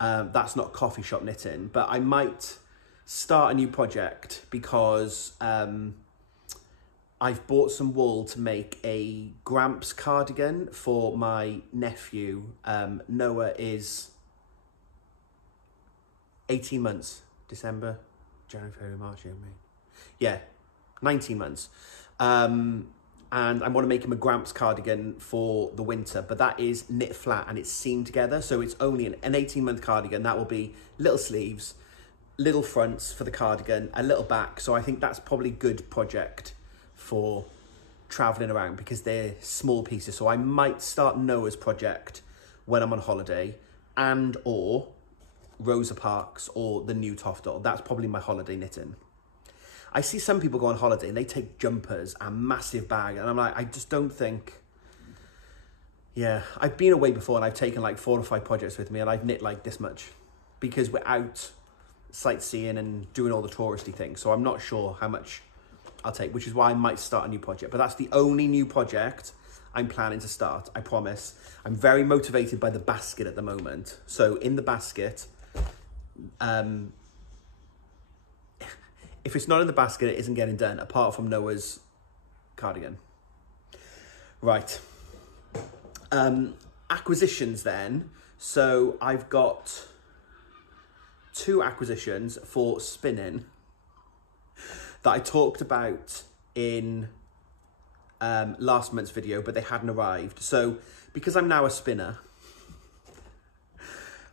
That's not coffee shop knitting, but I might start a new project because, I've bought some wool to make a Gramps cardigan for my nephew. Noah is 18 months. December, January, February, March, April, May. Yeah, 19 months. And I want to make him a Gramps cardigan for the winter, but that is knit flat and it's seamed together. So it's only an 18-month cardigan. That will be little sleeves, little fronts for the cardigan, a little back. So I think that's probably a good project for traveling around because they're small pieces. So I might start Noah's project when I'm on holiday and or Rosa Parks or the new Tofdol. That's probably my holiday knitting. I see some people go on holiday and they take jumpers and massive bag and I'm like, I just don't think, yeah, I've been away before and I've taken like 4 or 5 projects with me and I've knit like this much because we're out sightseeing and doing all the touristy things. So I'm not sure how much I'll take, which is why I might start a new project. But that's the only new project I'm planning to start, I promise. I'm very motivated by the basket at the moment. So in the basket, if it's not in the basket, it isn't getting done, apart from Noah's cardigan. Right. Acquisitions then. So I've got 2 acquisitions for spinning that I talked about in last month's video, but they hadn't arrived. So because I'm now a spinner,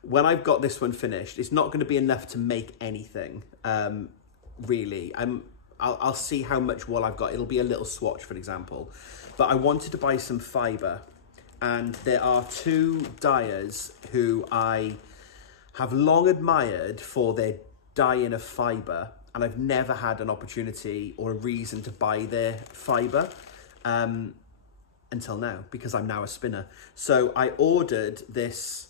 when I've got this one finished, it's not going to be enough to make anything, really. I'll see how much wool I've got. It'll be a little swatch, for example. But I wanted to buy some Fibre, and there are two dyers who I have long admired for their dyeing of Fibre, and I've never had an opportunity or a reason to buy their Fibre until now, because I'm now a spinner. So I ordered this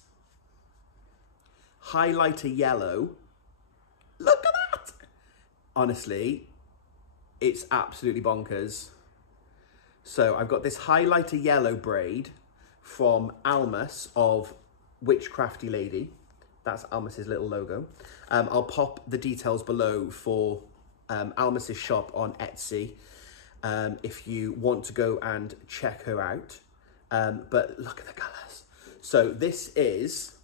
highlighter yellow. Look at that! Honestly, it's absolutely bonkers. So I've got this highlighter yellow braid from Almas of Crafty Lady. That's Almas's little logo. I'll pop the details below for Almas's shop on Etsy if you want to go and check her out. But look at the colours. So this is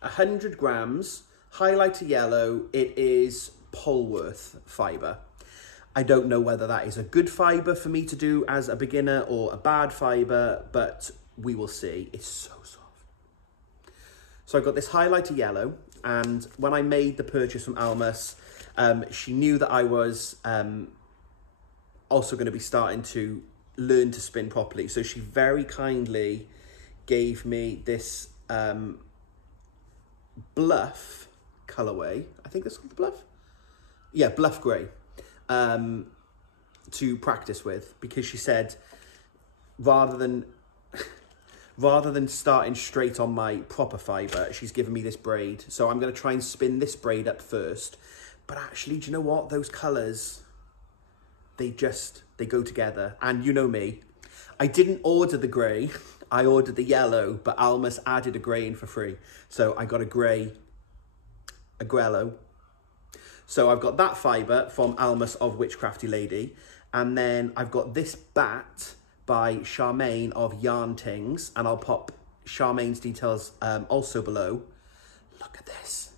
100 grams, highlighter yellow. It is Polworth fibre. I don't know whether that is a good fibre for me to do as a beginner or a bad fibre, but we will see. It's so soft. So I've got this highlighter yellow, and when I made the purchase from Almas, she knew that I was also going to be starting to learn to spin properly. So she very kindly gave me this Bluff colourway. I think that's called the Bluff? Yeah, Bluff Grey. To practice with, because she said rather than starting straight on my proper fibre, she's given me this braid. So I'm going to try and spin this braid up first. But actually, do you know what? Those colours, they go together. And you know me, I didn't order the grey, I ordered the yellow, but Almas added a grey in for free. So I got a grello. So I've got that fibre from Almas of Crafty Lady. And then I've got this bat by Charmaine of Yarn Tings. And I'll pop Charmaine's details also below. Look at this.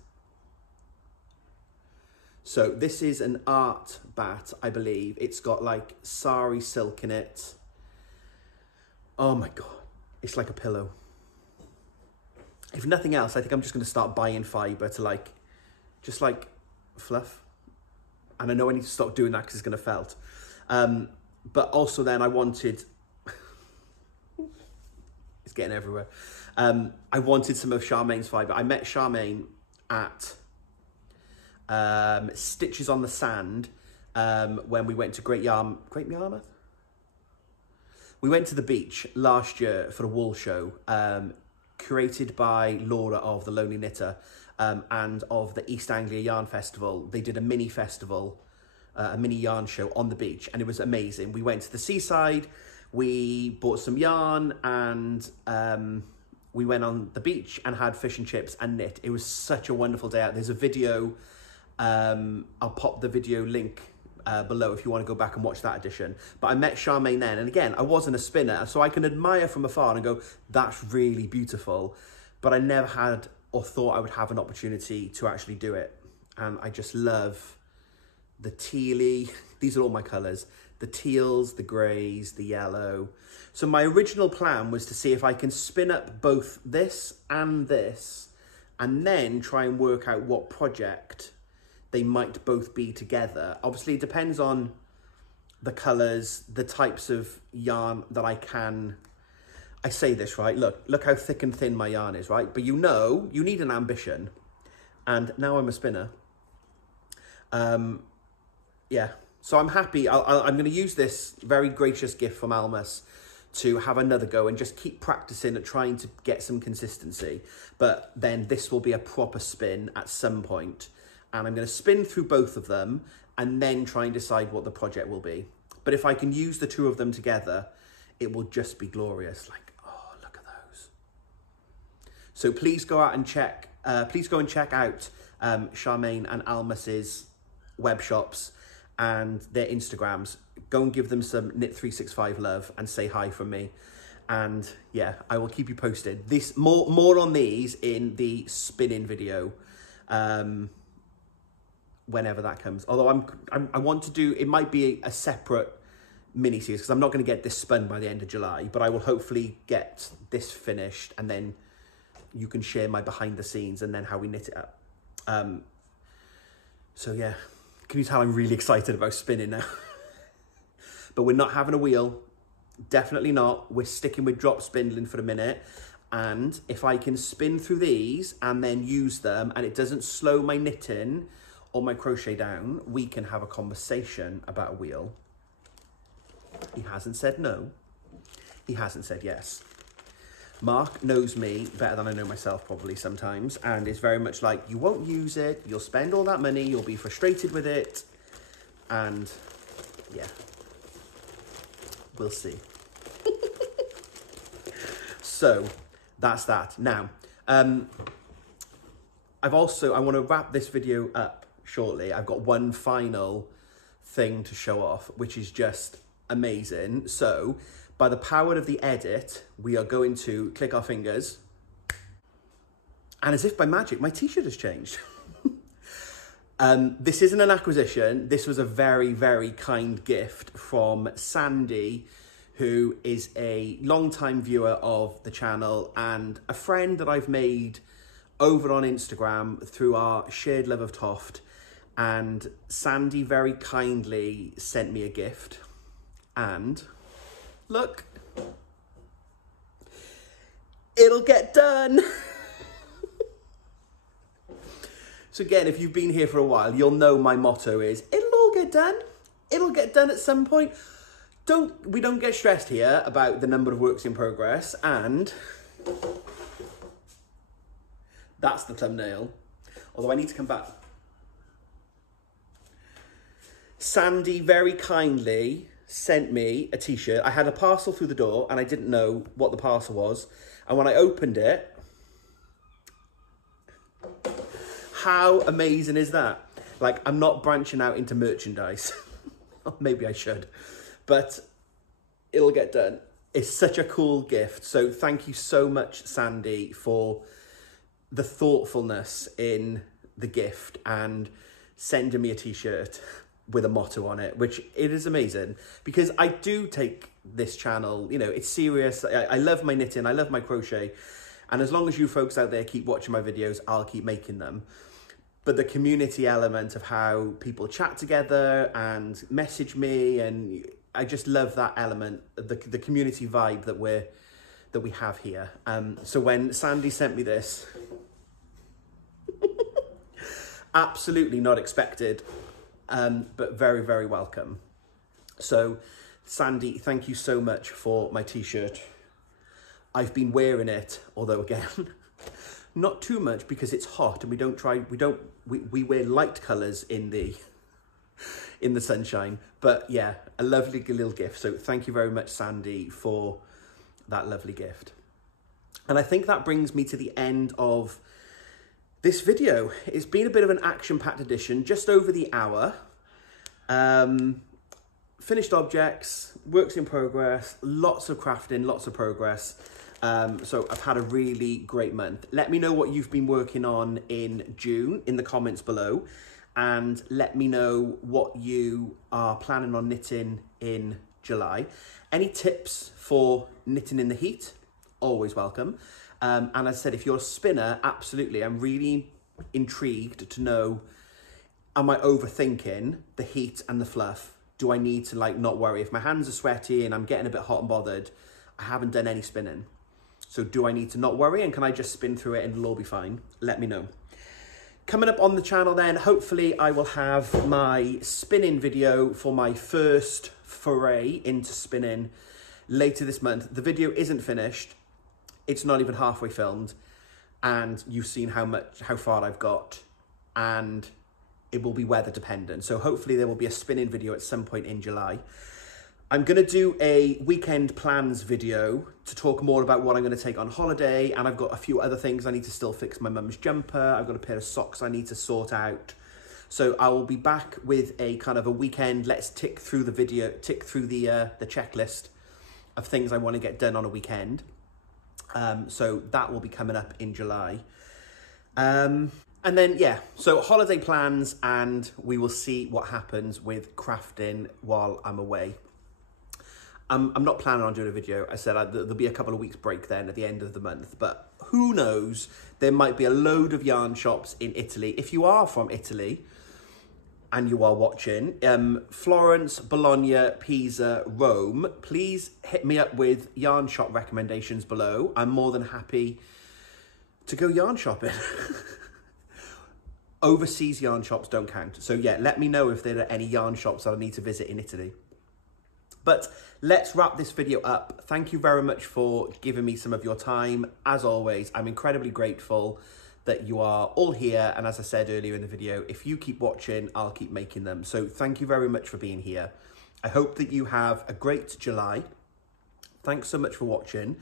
So this is an art bat, I believe. It's got like sari silk in it. Oh my God. It's like a pillow. If nothing else, I think I'm just going to start buying fibre to just fluff. And I know I need to stop doing that because it's going to felt. But also then I wanted, it's getting everywhere. I wanted some of Charmaine's fibre. I met Charmaine at Stitches on the Sand when we went to Great Yarmouth? We went to the beach last year for a wool show, curated by Laura of The Lonely Knitter. And of the East Anglia Yarn Festival. They did a mini festival, a mini yarn show on the beach, and it was amazing. We went to the seaside, we bought some yarn, and we went on the beach and had fish and chips and knit. It was such a wonderful day out. There's a video, I'll pop the video link below if you want to go back and watch that edition. But I met Charmaine then, and again, I wasn't a spinner, so I can admire from afar and go, that's really beautiful. But I never had or thought I would have an opportunity to actually do it. And I just love the tealy, these are all my colours, the teals, the greys, the yellow. So my original plan was to see if I can spin up both this, and then try and work out what project they might both be together. Obviously, it depends on the colours, the types of yarn that I can. I say this, right? Look how thick and thin my yarn is, right? But you know, you need an ambition. And now I'm a spinner. Yeah, so I'm happy. I'm going to use this very gracious gift from Almas to have another go and just keep practicing at trying to get some consistency. But then this will be a proper spin at some point. And I'm going to spin through both of them and then try and decide what the project will be. But if I can use the two of them together, it will just be glorious. Oh, look at those. So please go out and check. Please go and check out Charmaine and Almas's web shops and their Instagrams. Go and give them some Knit365 love and say hi from me. And yeah, I will keep you posted. This more on these in the spinning video, whenever that comes. Although I want to do, it might be a separate mini series because I'm not going to get this spun by the end of July, but I will hopefully get this finished and then you can share my behind the scenes and then how we knit it up. So yeah, Can you tell I'm really excited about spinning now? But we're not having a wheel. Definitely not. We're sticking with drop spindling for a minute. And if I can spin through these and then use them and it doesn't slow my knitting or my crochet down, we can have a conversation about a wheel. He hasn't said no. He hasn't said yes. Mark knows me better than I know myself probably sometimes, and is very much like, you won't use it, you'll spend all that money, you'll be frustrated with it, and yeah, we'll see. So that's that. Now, I want to wrap this video up shortly. I've got one final thing to show off, which is just amazing. So by the power of the edit, we are going to click our fingers, and as if by magic, my t-shirt has changed. This isn't an acquisition. This was a very, very kind gift from Sandy, who is a long-time viewer of the channel and a friend that I've made over on Instagram through our shared love of Toft. And Sandy very kindly sent me a gift. And look, it'll get done. So again, if you've been here for a while, you'll know my motto is, it'll all get done. It'll get done at some point. We don't get stressed here about the number of works in progress, and that's the thumbnail. Although I need to come back. Sandy very kindly sent me a t-shirt. I had a parcel through the door and I didn't know what the parcel was. And when I opened it, how amazing is that? Like, I'm not branching out into merchandise. Maybe I should. But it'll get done. It's such a cool gift. So thank you so much, Sandy, for the thoughtfulness in the gift and sending me a t-shirt with a motto on it, which it is amazing, because I do take this channel, you know, it's serious. I love my knitting, I love my crochet. And as long as you folks out there keep watching my videos, I'll keep making them. But the community element of how people chat together and message me, and I just love that element, the community vibe that we have here. So when Sandy sent me this, absolutely not expected, but very, very welcome. So Sandy, thank you so much for my t-shirt. I've been wearing it, although again, not too much because it's hot and we wear light colours in the sunshine. But yeah, a lovely little gift. So thank you very much, Sandy, for that lovely gift. And I think that brings me to the end of this video. It's been a bit of an action-packed edition, just over the hour. Finished objects, works in progress, lots of crafting, lots of progress. So I've had a really great month. Let me know what you've been working on in June in the comments below, and let me know what you are planning on knitting in July. Any tips for knitting in the heat? Always welcome. And as I said, if you're a spinner, absolutely. I'm really intrigued to know, am I overthinking the heat and the fluff? Do I need to not worry? If my hands are sweaty and I'm getting a bit hot and bothered, I haven't done any spinning. So do I need to not worry, and can I just spin through it and it'll all be fine? Let me know. Coming up on the channel then, hopefully I will have my spinning video for my first foray into spinning later this month. The video isn't finished. It's not even halfway filmed, and you've seen how far I've got, and it will be weather dependent. So hopefully there will be a spinning video at some point in July. I'm going to do a weekend plans video to talk more about what I'm going to take on holiday, and I've got a few other things. I need to still fix my mum's jumper. I've got a pair of socks I need to sort out. So I will be back with a kind of a weekend, let's tick through the checklist of things I want to get done on a weekend. So that will be coming up in July. And then, yeah, so holiday plans, and we will see what happens with crafting while I'm away. I'm not planning on doing a video. I said there'll be a couple of weeks break then at the end of the month, but who knows? There might be a load of yarn shops in Italy. If you are from Italy, and you are watching, Florence, Bologna, Pisa, Rome, please hit me up with yarn shop recommendations below. I'm more than happy to go yarn shopping. Overseas yarn shops don't count. So yeah, let me know if there are any yarn shops that I need to visit in Italy. But let's wrap this video up. Thank you very much for giving me some of your time. As always, I'm incredibly grateful that you are all here. And as I said earlier in the video, if you keep watching, I'll keep making them. So thank you very much for being here. I hope that you have a great July. Thanks so much for watching.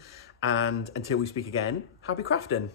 And until we speak again, happy crafting.